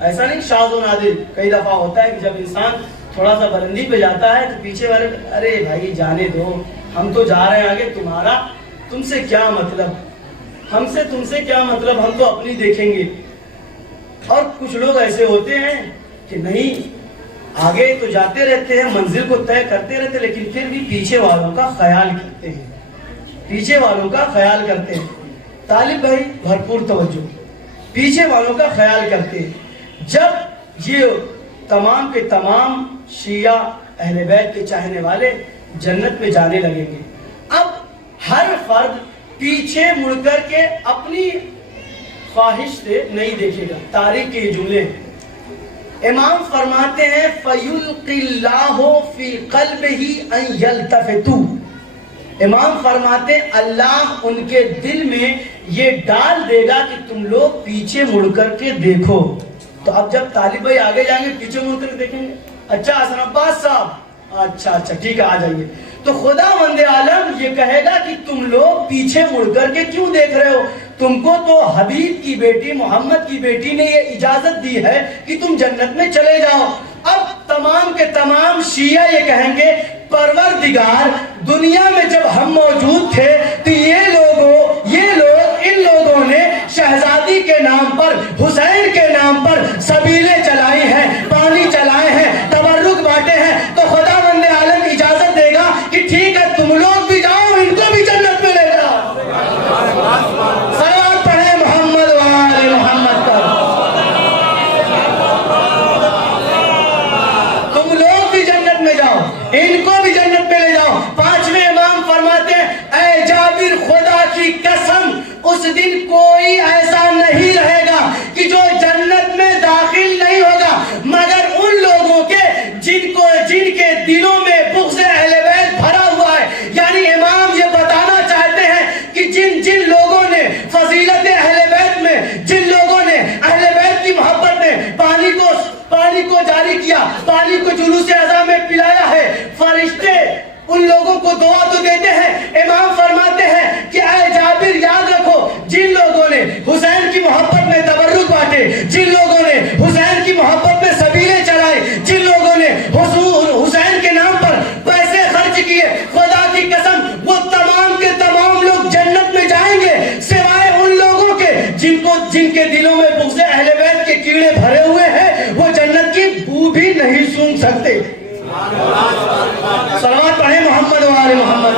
ایسا نہیں، شاذ و نادر کئی دفعہ ہوتا ہے کہ جب انسان تھوڑا سا بلندی پہ جاتا ہے تو پیچھے والے ارے بھائی جانے دو، ہم تو جا رہے ہیں آگے، تم سے کیا مطلب، تم سے کیا مطلب، ہم تو اپنی دیکھیں گے۔ اور کچھ لوگ ایسے ہوتے ہیں کہ نہیں، آگے تو جاتے رہتے ہیں، منزل کو طے کرتے رہتے، لیکن پھر بھی پیچھے والوں کا خیال کرتے ہیں۔ طالب بھائی بھرپور توجہ، پیچھے والوں کا خیال کرتے ہیں۔ جب یہ تمام کے تمام شیعہ اہل بیت کے چاہنے والے جنت میں جانے لگیں گے، اب ہر فرد پیچھے مڑ کر کے اپنی خواہش سے نہیں دیکھے گا۔ تاریخ کے یہ جملے ہیں، امام فرماتے ہیں فَيُلْقِ اللَّهُ فِي قَلْبِهِ أَن يَلْتَفِتُوا، امام فرماتے ہیں اللہ ان کے دل میں یہ ڈال دے گا کہ تم لوگ پیچھے مڑ کر کے دیکھو۔ تو اب جب طالب بھائی آگے جائیں گے پیچھے مڑ کر کے دیکھیں گے، اچھا حسن عباس صاحب، اچھا ٹھیک ہے آ جائیے، تو خدا وند عالم یہ کہے گا کہ تم لوگ پیچھے مڑ کر کے کیوں دیکھ رہے ہو، تم کو تو حبیب کی بیٹی محمد کی بیٹی نے یہ اجازت دی ہے کہ تم جنت میں چلے جاؤ۔ اب تمام کے تمام شیعہ یہ کہیں گے پروردگار، دنیا میں جب ہم موجود تھے تو یہ لوگ ان لوگوں نے شہزادی کے نام پر، حسین کے نام پر سبیلیں چلائی ہیں، پانی چلائے ہیں، تبرک بانٹے ہیں، تو خدا بند عالم اجازت دے گا کہ ٹھیک ہے تم لوگ بھی جاؤ، ان کو بھی جنت میں لے جاؤ۔ صلوات پڑھیں محمد وآل محمد پر۔ تم لوگ بھی جنت میں جاؤ، ان کو بھی جنت میں لے جاؤ۔ پانچویں امام فرماتے ہیں اے جابر خدا کی قسم اس دن کوئی ایسا نہیں رہے گا کہ جو جنت میں داخل نہیں ہوگا مگر ان لوگوں کے جن کے دلوں میں بغض اہل بیت بھرا ہوا ہے۔ یعنی امام یہ بتانا چاہتے ہیں کہ جن لوگوں نے فضیلت اہل بیت میں، جن لوگوں نے اہل بیت کی محبت میں پانی کو جاری کیا، پانی کو جلوس اعظم میں پلایا ہے، فرشتے ان لوگوں کو دعا تو دیتے ہیں۔ امام فرماتے ہیں کہ اے جابر یاد رکھو، جن لوگوں نے حسین کی محبت میں تبرک بانٹے، جن لوگوں نے حسین کی محبت میں سبیلیں چلائے، جن لوگوں نے حسین کے نام پر پیسے خرچ کیے، خدا کی قسم وہ تمام کے تمام لوگ جنت میں جائیں گے سوائے ان لوگوں کے جن کے دلوں میں بغض اہل بیت کے کیڑے بھرے ہوئے ہیں، وہ جنت کی بو بھی نہیں سونگھ سکتے۔ صلوات پڑھیں محمد وآل محمد۔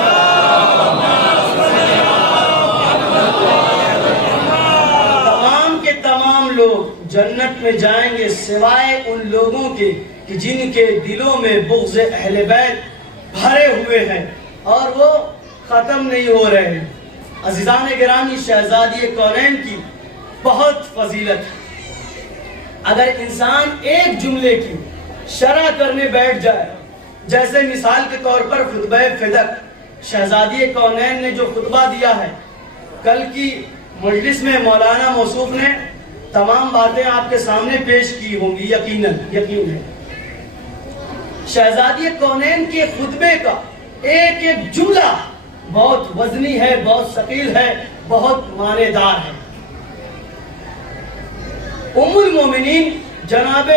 تمام کے تمام لوگ جنت میں جائیں گے سوائے ان لوگوں کے کہ جن کے دلوں میں بغض اہل بیت بھرے ہوئے ہیں اور وہ ختم نہیں ہو رہے ہیں۔ عزیزان گرامی، شہزادی کونین کی بہت فضیلت ہے۔ اگر انسان ایک جملے کی شرح کرنے بیٹھ جائے، جیسے مثال کے طور پر خطبہ فدق، شہزادی کونین نے جو خطبہ دیا ہے، کل کی مجلس میں مولانا موصوف نے تمام باتیں آپ کے سامنے پیش کی ہوں گی، یقین ہے۔ شہزادی کونین کے خطبے کا ایک ایک جملہ بہت وزنی ہے، بہت ثقیل ہے، بہت معنی دار ہے۔ ام المومنین جناب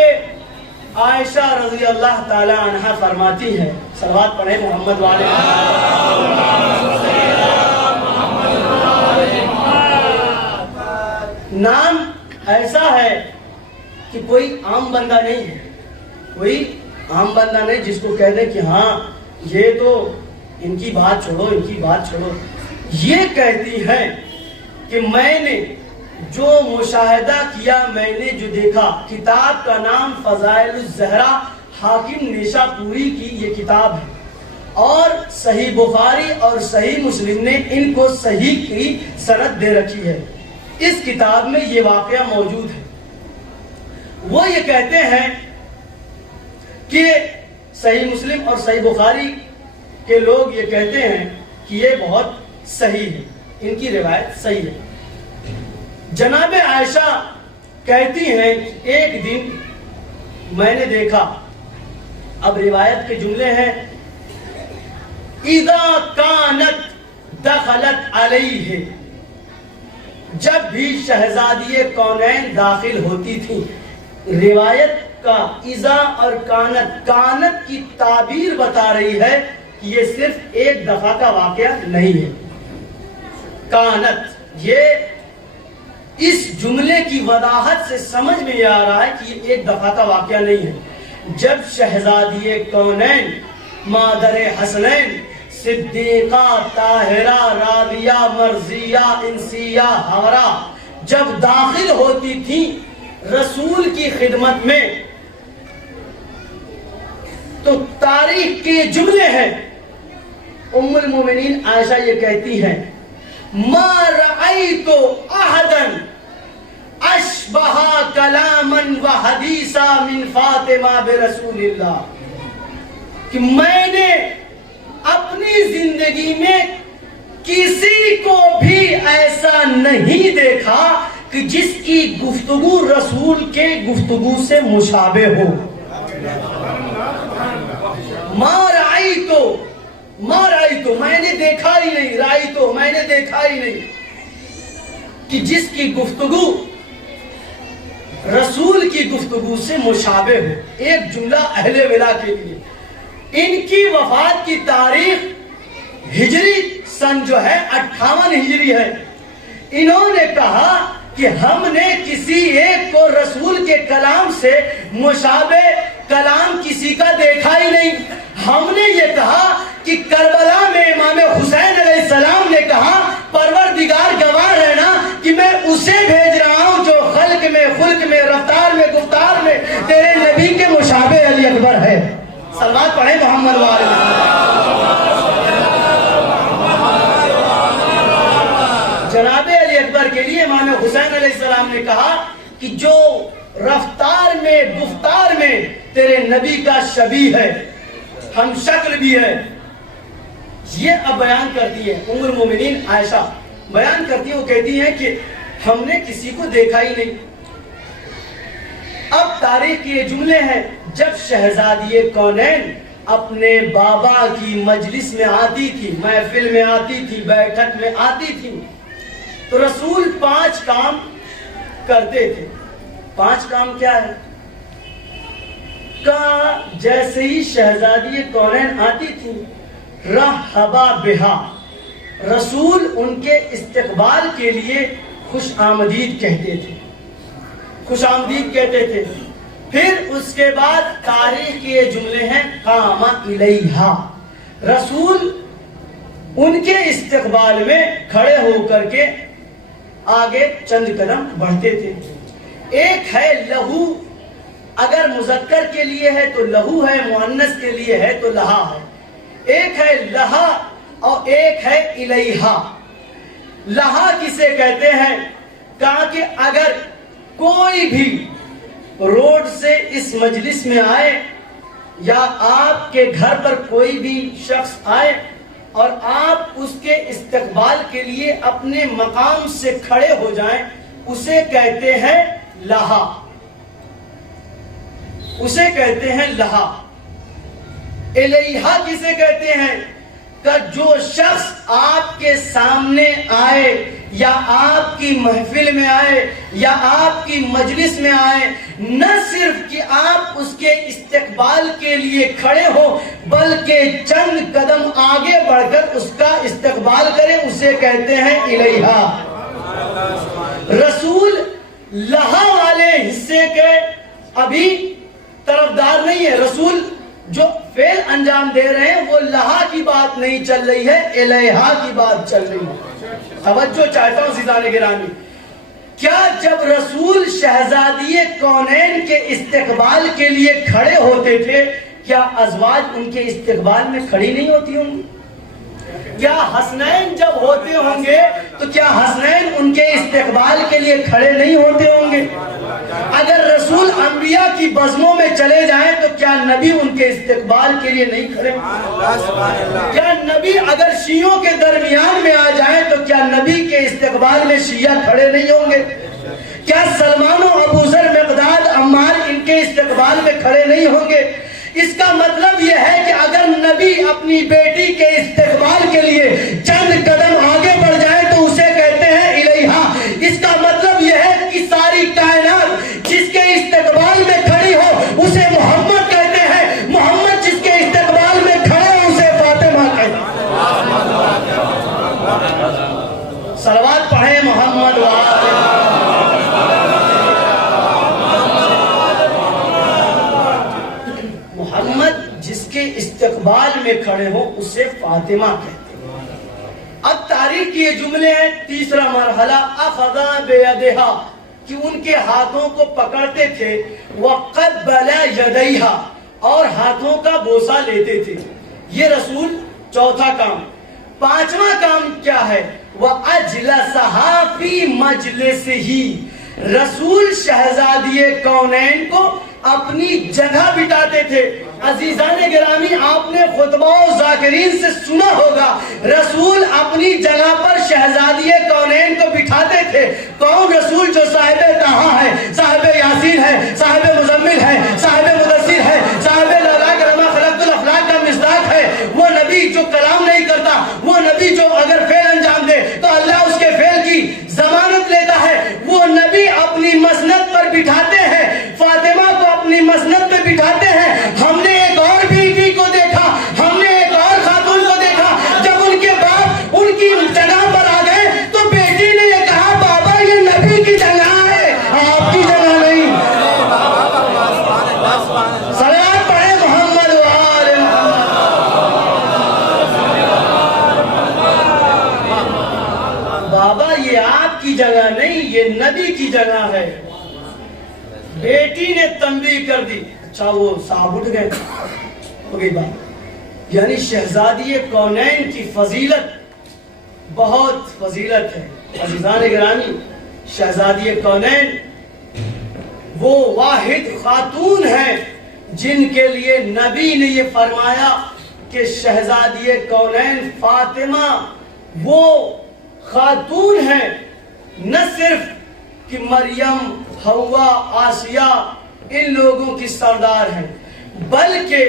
عائشہ رضی اللہ تعالی عنہا فرماتی ہے، صلوات پڑھیں محمد والے، نام ایسا ہے کہ کوئی عام بندہ نہیں ہے، کوئی عام بندہ نہیں جس کو کہہ دے کہ ہاں یہ تو ان کی بات چھوڑو، ان کی بات چھوڑو۔ یہ کہتی ہے کہ میں نے جو مشاہدہ کیا، میں نے جو دیکھا، کتاب کا نام فضائل الزہرا، حاکم نیشاپوری کی یہ کتاب ہے، اور صحیح بخاری اور صحیح مسلم نے ان کو صحیح کی سند دے رکھی ہے۔ اس کتاب میں یہ واقعہ موجود ہے۔ وہ یہ کہتے ہیں کہ صحیح مسلم اور صحیح بخاری کے لوگ یہ کہتے ہیں کہ یہ بہت صحیح ہے، ان کی روایت صحیح ہے۔ جناب عائشہ کہتی ہیں ایک دن میں نے دیکھا، اب روایت کے جملے ہیں، اذا کانت دخلت علیہ، جب بھی شہزادی کونین داخل ہوتی تھی۔ روایت کا اذا اور کانت، کانت کی تعبیر بتا رہی ہے کہ یہ صرف ایک دفعہ کا واقعہ نہیں ہے۔ کانت، یہ اس جملے کی وضاحت سے سمجھ میں آ رہا ہے کہ یہ ایک دفعہ کا واقعہ نہیں ہے۔ جب شہزادی کونین، مادر حسنین، صدیقہ، طاہرہ، راضیہ، مرضیہ، انسیہ، حورہ جب داخل ہوتی تھی رسول کی خدمت میں، تو تاریخ کے جملے ہیں۔ ام المومنین عائشہ یہ کہتی ہیں، ما رأیت احدا اشبہ کلاما وحدیثا من فاطمہ برسول اللہ، کہ میں نے اپنی زندگی میں کسی کو بھی ایسا نہیں دیکھا کہ جس کی گفتگو رسول کے گفتگو سے مشابہ ہو۔ ما رأیتو، میں نے دیکھا ہی نہیں، رأیتو میں نے دیکھا ہی نہیں کہ جس کی گفتگو رسول کی گفتگو سے مشابہ ہو۔ ایک جملہ اہل ولا کے لیے۔ ان کی وفات کی تاریخ ہجری سن جو ہے 58 ہجری ہے۔ انہوں نے کہا کہ ہم نے کسی ایک کو رسول کے کلام سے مشابہ کلام کسی کا دیکھا ہی نہیں۔ ہم نے یہ کہا کہ کربلا میں امام حسین علیہ السلام نے کہا، پروردگار گواہ رہنا کہ میں اسے بھیج رہا ہوں جو خلق میں، خلق میں، رفتار میں، گفتار میں تیرے نبی کے مشابہ علی اکبر ہے۔ صلوات پڑھیں محمد والے۔ جناب علی اکبر کے لیے امام حسین علیہ السلام نے کہا کہ جو رفتار میں، گفتار میں تیرے نبی کا شبیہ ہے، ہم شکل بھی ہے۔ یہ اب بیان کرتی ہے ام المومنین عائشہ، بیان کرتی ہے، وہ کہتی ہیں کہ ہم نے کسی کو دیکھا ہی نہیں۔ اب تاریخ کے یہ جملے ہیں، جب شہزادی کونین اپنے بابا کی مجلس میں آتی تھی، محفل میں آتی تھی، بیٹھک میں آتی تھی، تو رسول 5 کام کرتے تھے۔ 5 کام کیا ہے؟ کہا جیسے ہی شہزادی کونین آتی تھی، رحبا بہا، رسول ان کے استقبال کے لیے خوش آمدید کہتے تھے، خوش آمدید کہتے تھے۔ پھر اس کے بعد تاریخ کے یہ جملے ہیں، قام الیہا، رسول ان کے استقبال میں کھڑے ہو کر کے آگے چند قدم بڑھتے تھے۔ ایک ہے لہو، اگر مذکر کے لیے ہے تو لہو ہے، مؤنث کے لیے ہے تو لہا ہے۔ ایک ہے لہا اور ایک ہے الیہا۔ لہا کسے کہتے ہیں؟ کہا کہ اگر کوئی بھی روڈ سے اس مجلس میں آئے یا آپ کے گھر پر کوئی بھی شخص آئے اور آپ اس کے استقبال کے لیے اپنے مقام سے کھڑے ہو جائیں، اسے کہتے ہیں لہا، اسے کہتے ہیں لہا۔ الیہا کسے کہتے ہیں؟ کا جو شخص آپ کے سامنے آئے یا آپ کی محفل میں آئے یا آپ کی مجلس میں آئے، نہ صرف کہ آپ اس کے استقبال کے لیے کھڑے ہو بلکہ چند قدم آگے بڑھ کر اس کا استقبال کریں، اسے کہتے ہیں الیہا۔ رسول لہا والے حصے کے ابھی طرفدار نہیں ہے، رسول جو فعل انجام دے رہے ہیں وہ لہا کی بات نہیں چل رہی ہے، الیہا کی بات چل رہی ہے۔ توجہ چاہتا ہوں عزیزان گرامی، کیا جب رسول شہزادی کونین کے استقبال کے لیے کھڑے ہوتے تھے، کیا ازواج ان کے استقبال میں کھڑی نہیں ہوتی ہوں گی؟ کیا حسنین جب ہوتے ہوں گے تو کیا حسنین ان کے استقبال کے لیے کھڑے نہیں ہوتے ہوں گے؟ اگر رسول انبیاء کی بزموں میں چلے جائیں تو کیا نبی ان کے استقبال کے لیے نہیں کھڑے ہوں گے؟ کیا نبی اگر شیعوں کے درمیان میں آ جائیں تو کیا نبی کے استقبال میں شیعہ کھڑے نہیں ہوں گے؟ کیا سلمان و ابو ذر مقداد عمار ان کے استقبال میں کھڑے نہیں ہوں گے؟ اس کا مطلب یہ ہے کہ اگر نبی اپنی بیٹی کے استقبال کے لیے چند قدم آگے بڑھ جائے تو اسے کہتے ہیں الیہا۔ اس کا مطلب یہ ہے کہ ساری کائنات جس کے استقبال میں کھڑی ہو اسے محمد کہتے ہیں، محمد جس کے استقبال میں کھڑے ہو اسے فاطمہ کہتے ہیں۔ صلوات پڑھیں محمد وآلہ۔ محمد جس کے استقبال میں کھڑے ہو اسے فاطمہ کہتے ہیں۔ اب تاریخ کی یہ جملے ہیں، تیسرا مرحلہ اخذا بیدہا، کہ ان کے ہاتھوں کو پکڑتے تھے، وقبل یدیہا، اور ہاتھوں کا بوسہ لیتے تھے۔ یہ رسول چوتھا کام۔ پانچواں کام کیا ہے؟ وَأَجْلَسَهَا فِي مَجْلِسِهِ، رسول شہزادی کونین کو اپنی جگہ بٹھاتے تھے۔ عزیزان گرامی، آپ نے خطبہ و ذاکرین سے سنا ہوگا، رسول اپنی جگہ پر شہزادی کونین کو بٹھاتے تھے۔ کون رسول؟ جو صاحب طہا ہے، صاحب یاسین ہے، صاحب مزمل ہے، صاحب مدثر ہے، صاحب لولا کرما خلقت الافلاک کا مصداق ہے۔ وہ نبی جو کلام نہیں کرتا، وہ نبی جو اگر فعل انجام دے تو اللہ اس کے فعل کی ضمانت لیتا ہے، وہ نبی اپنی مسند پر بٹھاتے ہیں، فاطمہ کو اپنی مسند پہ بٹھاتے ہیں۔ ہم نے ایک اور بیوی کو دیکھا، ہم نے ایک اور خاتون کو دیکھا، جب ان کے باپ ان کی جگہ پر آ گئے تو بیٹی نے یہ کہا، بابا یہ نبی کی جگہ ہے، آپ کی جگہ نہیں۔ صلوات پڑھیں محمد وآلہ محمد۔ بابا یہ آپ کی جگہ نہیں، یہ نبی کی جگہ ہے۔ بیٹی نے تنبیہ کر دی، اچھا وہ صاحب اٹھ گئے، ہو گئی بات۔ یعنی شہزادی کونین کی فضیلت بہت فضیلت ہے۔ عزیزان گرامی، شہزادی کونین وہ واحد خاتون ہیں جن کے لیے نبی نے یہ فرمایا کہ شہزادی کونین فاطمہ وہ خاتون ہیں، نہ صرف کہ مریم، حوا، آسیہ ان لوگوں کی سردار ہیں، بلکہ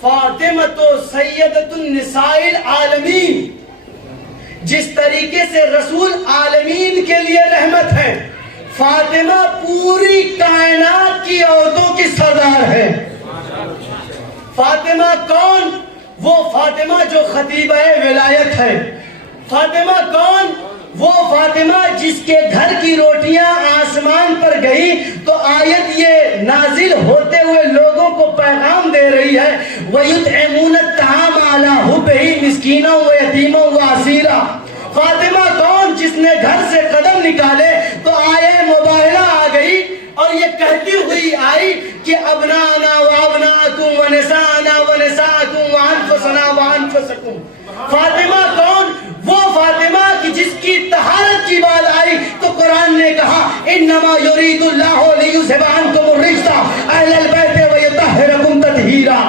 فاطمہ تو سیدۃ النساء العالمین، جس طریقے سے رسول عالمین کے لیے رحمت ہے، فاطمہ پوری کائنات کی عورتوں کی سردار ہے۔ فاطمہ کون؟ وہ فاطمہ جو خطیبہ ولایت ہے۔ فاطمہ کون؟ وہ فاطمہ جس کے گھر کی روٹیاں آسمان پر گئی تو آیت یہ نازل ہوتے ہوئے لوگوں کو پیغام دے رہی ہے، وَيُطْعِمُونَ الطَّعَامَ عَلَىٰ حُبِّهِ مِسْكِينًا وَيَتِيمًا وَأَسِيرًا۔ فاطمہ کون؟ جس نے گھر سے قدم نکالے تو آیہ مباہلہ آ گئی اور یہ کہتی ہوئی آئی کہ ابنانا وابناکم ونسانا ونساکم وانفسنا وانفسکم۔ فاطمہ کون؟ وہ فاطمہ کی جس کی طہارت کی بات آئی تو قرآن نے کہا انما یرید اللہ لیذھب عنکم الرجس اہل البیت ویطہرکم تطہیرا۔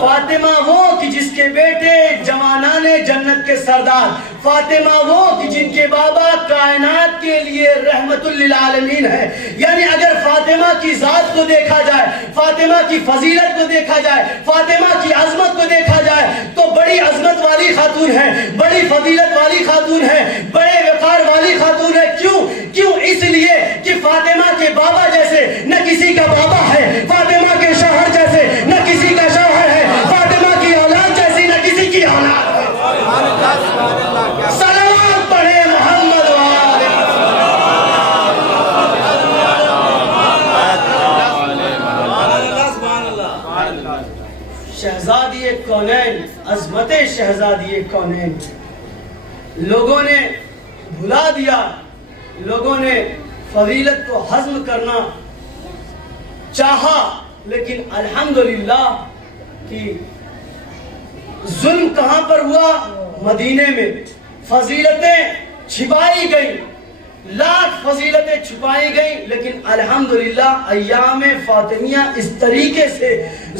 فاطمہ وہ کہ جس کے بیٹے جوانان جنت کے سردار، فاطمہ وہ کہ جن کے بابا کائنات کے لیے رحمت رحمت للعالمین ہے. یعنی اگر فاطمہ کی ذات کو دیکھا جائے, فاطمہ کی فضیلت کو دیکھا جائے, فاطمہ کی عظمت کو دیکھا جائے تو بڑی عظمت والی خاتون ہے, بڑی فضیلت والی خاتون ہے, بڑے وقار والی خاتون ہے. کیوں اس لیے کہ فاطمہ کے بابا جیسے نہ کسی کا بابا ہے, فاطمہ کے شوہر جیسے نہ کسی کا شوہر ہے, فاطمہ کی اولاد جیسی نہ کسی کی اولاد ہے. صلوات پڑھے محمد والے. شہزادی کونین, عظمت شہزادی کونین لوگوں نے بھلا دیا, لوگوں نے فضیلت کو ہضم کرنا چاہا, لیکن الحمدللہ کہ ظلم کہاں پر ہوا؟ مدینے میں. فضیلتیں چھپائی گئیں, لاکھ فضیلتیں چھپائی گئیں, لیکن الحمدللہ ایام فاطمیہ اس طریقے سے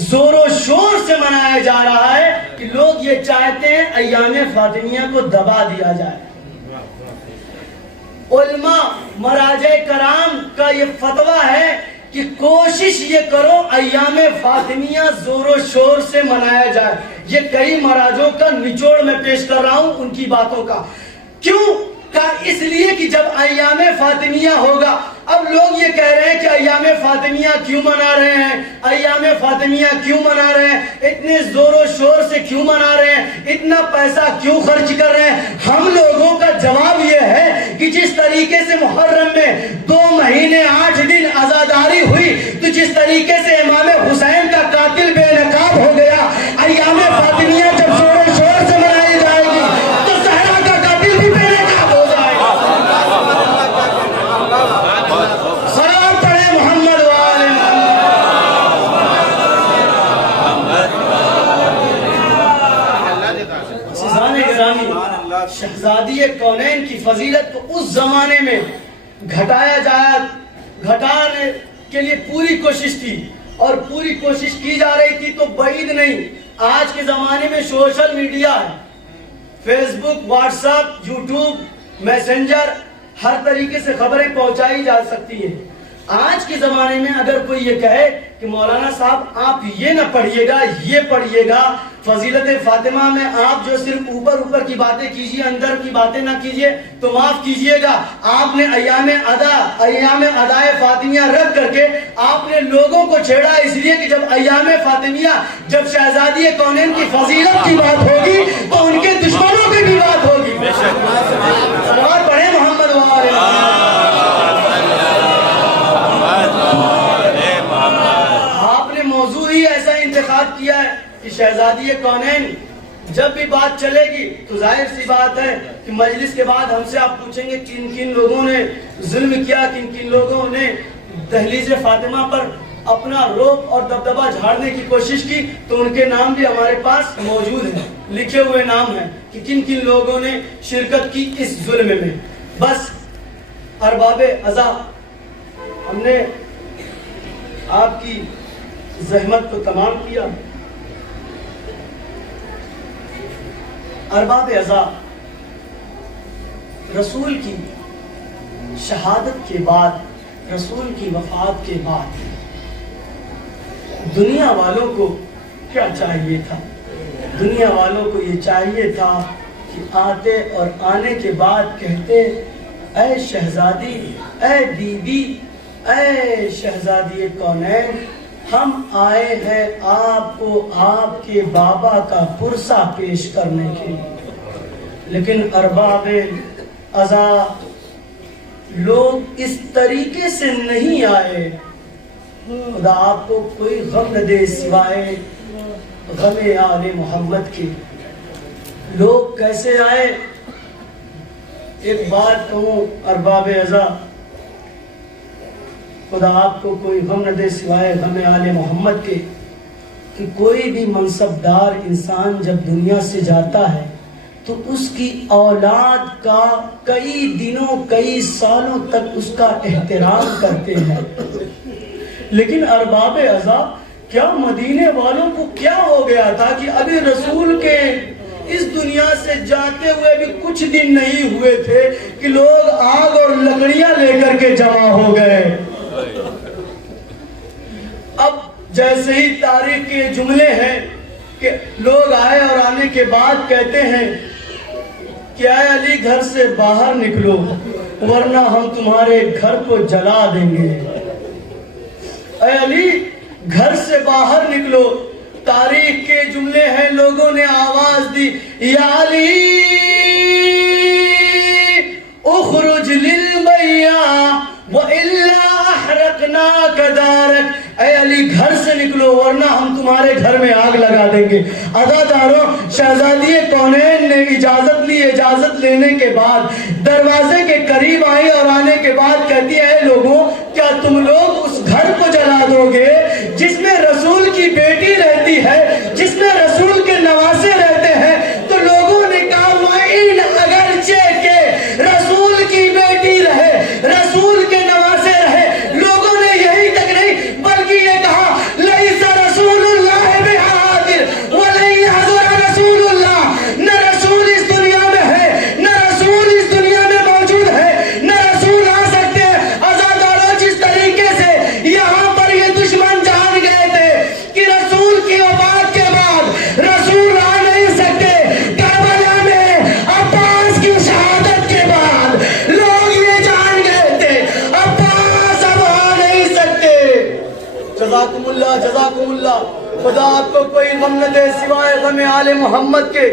زور و شور سے منایا جا رہا ہے کہ لوگ یہ چاہتے ہیں ایام فاطمیہ کو دبا دیا جائے. علماء مراجع کرام کا یہ فتویٰ ہے کہ کوشش یہ کرو ایام فاطمیہ زور و شور سے منایا جائے. یہ کئی مراجعوں کا نچوڑ میں پیش کر رہا ہوں ان کی باتوں کا. کیوں؟ اس لیے کہ جب ایام فاطمیہ ہوگا, اب لوگ یہ کہہ رہے ہیں کہ ایام فاطمیہ کیوں منا رہے ہیں, ایام فاطمیہ کیوں منا رہے ہیں, اتنے زور و شور سے کیوں منا رہے ہیں, اتنا پیسہ کیوں خرچ کر رہے ہیں. ہم لوگوں کا جواب یہ ہے کہ جس طریقے سے محرم میں 2 مہینے 8 دن عزاداری ہوئی, تو جس طریقے سے امام حسین کا قاتل بے نقاب ہو گیا, ایام فاطمیہ جب زور و شور سے منائی جائے گی تو زہرا کا قاتل بھی بے نقاب ہو جائے گا. صلوات پڑھے محمد وآل محمد. شہزادی کونین کی فضیلت کو اس زمانے میں گھٹانے کے لیے پوری کوشش تھی, اور پوری کوشش کی جا رہی تھی تو بعید نہیں. آج کے زمانے میں سوشل میڈیا ہے, فیس بک, واٹس ایپ, یوٹیوب, میسنجر, ہر طریقے سے خبریں پہنچائی جا سکتی ہیں. آج کے زمانے میں اگر کوئی یہ کہے کہ مولانا صاحب آپ یہ نہ پڑھیے گا, یہ پڑھیے گا, فضیلت فاطمہ میں آپ جو صرف اوپر کی باتیں کیجئے, اندر کی باتیں نہ کیجئے, تو معاف کیجئے گا, آپ نے ایام ادائے فاطمیہ رکھ کر کے آپ نے لوگوں کو چھیڑا. اس لیے کہ جب ایام فاطمیہ, جب شہزادی کونین کی فضیلت کی بات ہوگی تو ان کے دشمنوں کی بھی بات ہوگی. صلوات پڑھے محمد وآل محمد. آپ نے موضوع ہی ایسا انتخاب کیا ہے کہ شہزادی کونین جب بھی بات چلے گی تو ظاہر سی بات ہے کہ مجلس کے بعد ہم سے آپ پوچھیں گے کن کن لوگوں نے ظلم کیا, کن کن لوگوں نے دہلیز فاطمہ پر اپنا رعب اور دبدبہ جھاڑنے کی کوشش کی. تو ان کے نام بھی ہمارے پاس موجود ہیں, لکھے ہوئے نام ہیں کہ کن کن لوگوں نے شرکت کی اس ظلم میں. بس ارباب عزا, ہم نے آپ کی زحمت کو تمام کیا. ارباب عزا, رسول کی شہادت کے بعد, رسول کی وفات کے بعد دنیا والوں کو کیا چاہیے تھا؟ دنیا والوں کو یہ چاہیے تھا کہ آتے اور آنے کے بعد کہتے, اے شہزادی, اے بی بی, اے شہزادی کونین, ہم آئے ہیں آپ کو آپ کے بابا کا پرسہ پیش کرنے کے لیے. لیکن ارباب عزا لوگ اس طریقے سے نہیں آئے. خدا آپ کو کوئی غم نہ دے سوائے غم آل محمد کے. لوگ کیسے آئے؟ ایک بات کہوں ارباب عزا, خدا آپ کو کوئی غم نہ دے سوائے غم آل محمد کے, کہ کوئی بھی منصبدار انسان جب دنیا سے جاتا ہے تو اس کی اولاد کا کئی دنوں کئی سالوں تک اس کا احترام کرتے ہیں. لیکن ارباب عزا, کیا مدینے والوں کو کیا ہو گیا تھا کہ ابھی رسول کے اس دنیا سے جاتے ہوئے بھی کچھ دن نہیں ہوئے تھے کہ لوگ آگ اور لکڑیاں لے کر کے جمع ہو گئے. اب جیسے ہی تاریخ کے جملے ہیں کہ لوگ آئے اور آنے کے بعد کہتے ہیں کہ اے علی گھر سے باہر نکلو ورنہ ہم تمہارے گھر کو جلا دیں گے. اے علی گھر سے باہر نکلو. تاریخ کے جملے ہیں لوگوں نے آواز دی یا علی اخرج للبیع وَإِلَّا أَحْرَقْنَاكَ دَارَكَ. اے علی گھر سے نکلو ورنہ ہم تمہارے گھر میں آگ لگا دیں گے. عزاداروں شہزادی کونین نے اجازت لی. اجازت لینے کے بعد دروازے کے قریب آئی اور آنے کے بعد کہتی ہے اے لوگوں کیا تم لوگ اس گھر کو جلا دو گے جس میں رسول کی بیٹی رہتی ہے, جس میں رسول کے نواسے رہتے ہیں؟ تو لوگوں نے کہا معین اگرچہ کہ رسول کی بیٹی رہے, رسول کے نواسے رہے. لوگوں نے یہی تک نہیں بلکہ یہ کہا لیس رسول اللہ بحاضر ولن یحضر رسول اللہ. نہ رسول اس دنیا میں ہے, نہ رسول اس دنیا میں موجود ہے, نہ رسول آ سکتے ہیں. عزاداروں جس طریقے سے یہاں پر یہ دشمن جان گئے تھے کہ رسول کی وفات کے بعد رسول آ نہیں سکتے, کربلا میں عباس کی شہادت کے بعد لوگ یہ جان گئے تھے عباس اب آ نہیں سکتے. جزاکم اللہ, جزاکم اللہ. خدا آپ کو کوئی غم نہ دے سوائے غم آل محمد کے.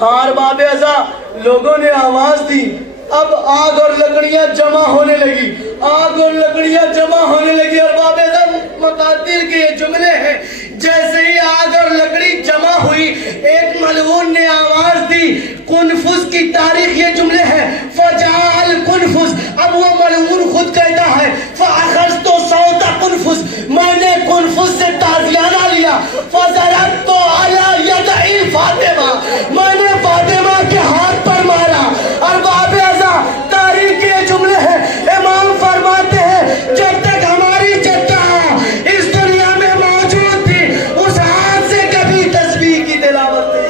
ہار باب ازا لوگوں نے آواز دی. اب آگ اور لکڑیاں جمع ہونے لگی, آگ اور لکڑیاں جمع ہونے لگی. اور باب ازا مقادیر کے یہ جملے ہیں جیسے ہی آگ اور لکڑی جمع ہوئی ایک ملعون نے آواز دی. قنفذ کی تاریخ یہ جملے ہیں فجعل قنفذ. اب وہ ملعون خود کہتا ہے فاخذت صوت قنفذ, میں نے قنفذ سے تازیانہ لیا. فضربت علی ید فاطمہ, میں نے فاطمہ کے ہاتھ پر مارا. اور باب ازا تاریخ کے جملے ہیں امام فرماتے ہیں جب تک ہماری جدہ اس دنیا میں موجود تھی اس ہاتھ سے کبھی تسبیح کی تلاوت نہیں,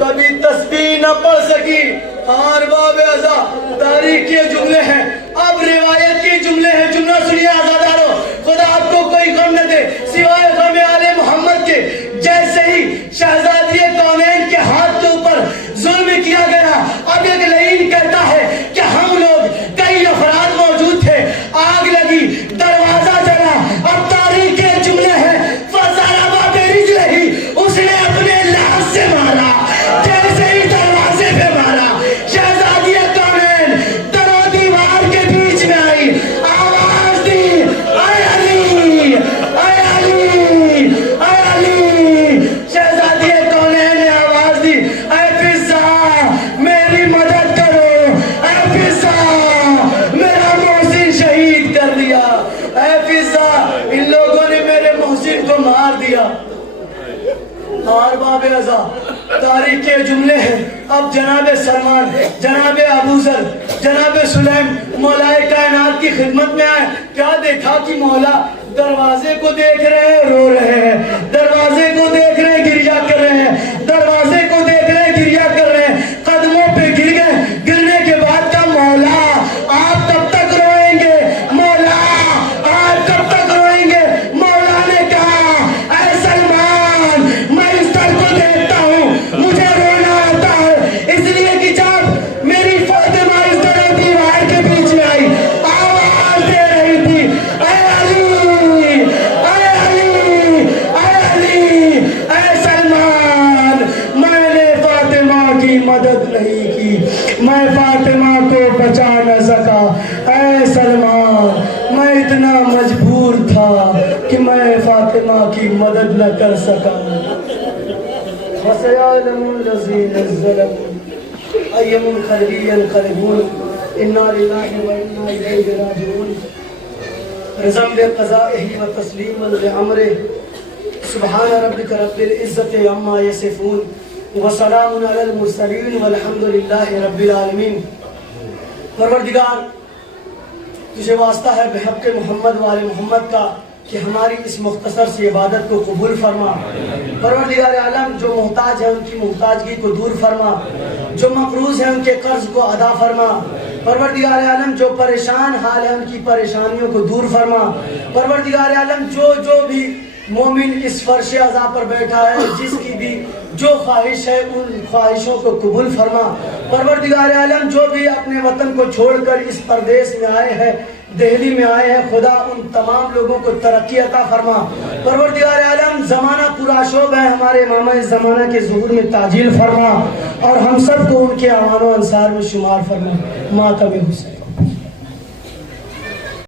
کبھی تسبیح نہ پڑھ سکی. اور باب ازا تاریخ کے جملے ہیں. اب روایت کے جملے ہیں, جملہ سنیے عزاداروں, خدا آپ کو کوئی غم نہ دے سوائے غم آل محمد کے. جیسے ہی شہزادی کونین کے ہاتھ کے اوپر ظلم کیا گیا, اب ایک لعین کہتا ہے کہ ہم لوگ کئی افراد موجود تھے, آگ لگی, دروازہ جلا. اب تاریخ کے جملے ہیں فضرب برجلہ, اس نے اپنے لاس سے مارا. جیسے ہی دروازے پہ مارا شہزادی کونین در و دیوار کے بیچ میں آئی, آواز دی اے علی, اے علی, اے علی. شہزادی کونین نے آواز دی اے فضا میری مدد کرو, اے فضا میرا محسن شہید کر دیا, اے فضا ان لوگوں نے میرے محسن کو مار دیا. اور باب ازا تاریخ کے جملے ہیں. اب جناب سلمان, جناب ابو ذر, جناب سلیم مولا کائنات کی خدمت میں آئے. کیا دیکھا کہ مولا دروازے کو دیکھ رہے ہیں, رو رہے ہیں, دروازے کو دیکھ رہے ہیں, گریا کر رہے ہیں, دروازے کو دیکھ رہے ہیں, گریا کر رہے ہیں. قدموں پہ گر گئے. گرنے کے بعد کہا مولا آپ کب تک روئیں گے, مولا آپ کب تک روئیں گے. مولا نے کہا اے سلمان میں اس طرح کو دیکھتا ہوں مجھے رونا آتا ہے, اس لیے کہ جب میری فاطمہ اس طرح دیوار کے بیچ میں آئی آواز دے رہی تھی اے علی, اے علی, اے علی, اے سلمان, میں نے فاطمہ کی مدد نہیں کی, میں فاطمہ کو بچا نہ سکا. اے سلمان میں اتنا مجبور تھا کہ میں فاطمہ کی مدد نہ کر سکا. وَسَيَعْلَمُ الَّذِينَ ظَلَمُوا أَيَّ مُنقَلَبٍ يَنقَلِبُونَ إِنَّا لِلَّهِ وَإِنَّا إِلَيْهِ رَاجِعُونَ. رضا بقضائه وتسليما لأمره سبحان ربك رب العزة عما يصفون وسلام على المرسلين والحمد لله رب العالمين. پروردگار تجھے واسطہ ہے بحق محمد وآل محمد کا کہ ہماری اس مختصر سی عبادت کو قبول فرما. پروردگار عالم جو محتاج ہیں ان کی محتاجگی کو دور فرما, جو مقروض ہیں ان کے قرض کو ادا فرما. پروردگار عالم جو پریشان حال ہیں ان کی پریشانیوں کو دور فرما. پروردگار عالم جو بھی مومن اس فرش عزا پر بیٹھا ہے, جس کی بھی جو خواہش ہے ان خواہشوں کو قبول فرما. پروردگار عالم جو بھی اپنے وطن کو چھوڑ کر اس پردیس میں آئے ہیں, دہلی میں آئے ہیں, خدا ان تمام لوگوں کو ترقی عطا فرما. پروردگار عالم زمانہ پورا شوب ہے, ہمارے امام زمانہ کے ظہور میں تعجیل فرما اور ہم سب کو ان کے اعوان و انصار میں شمار فرما. ماتم حسین.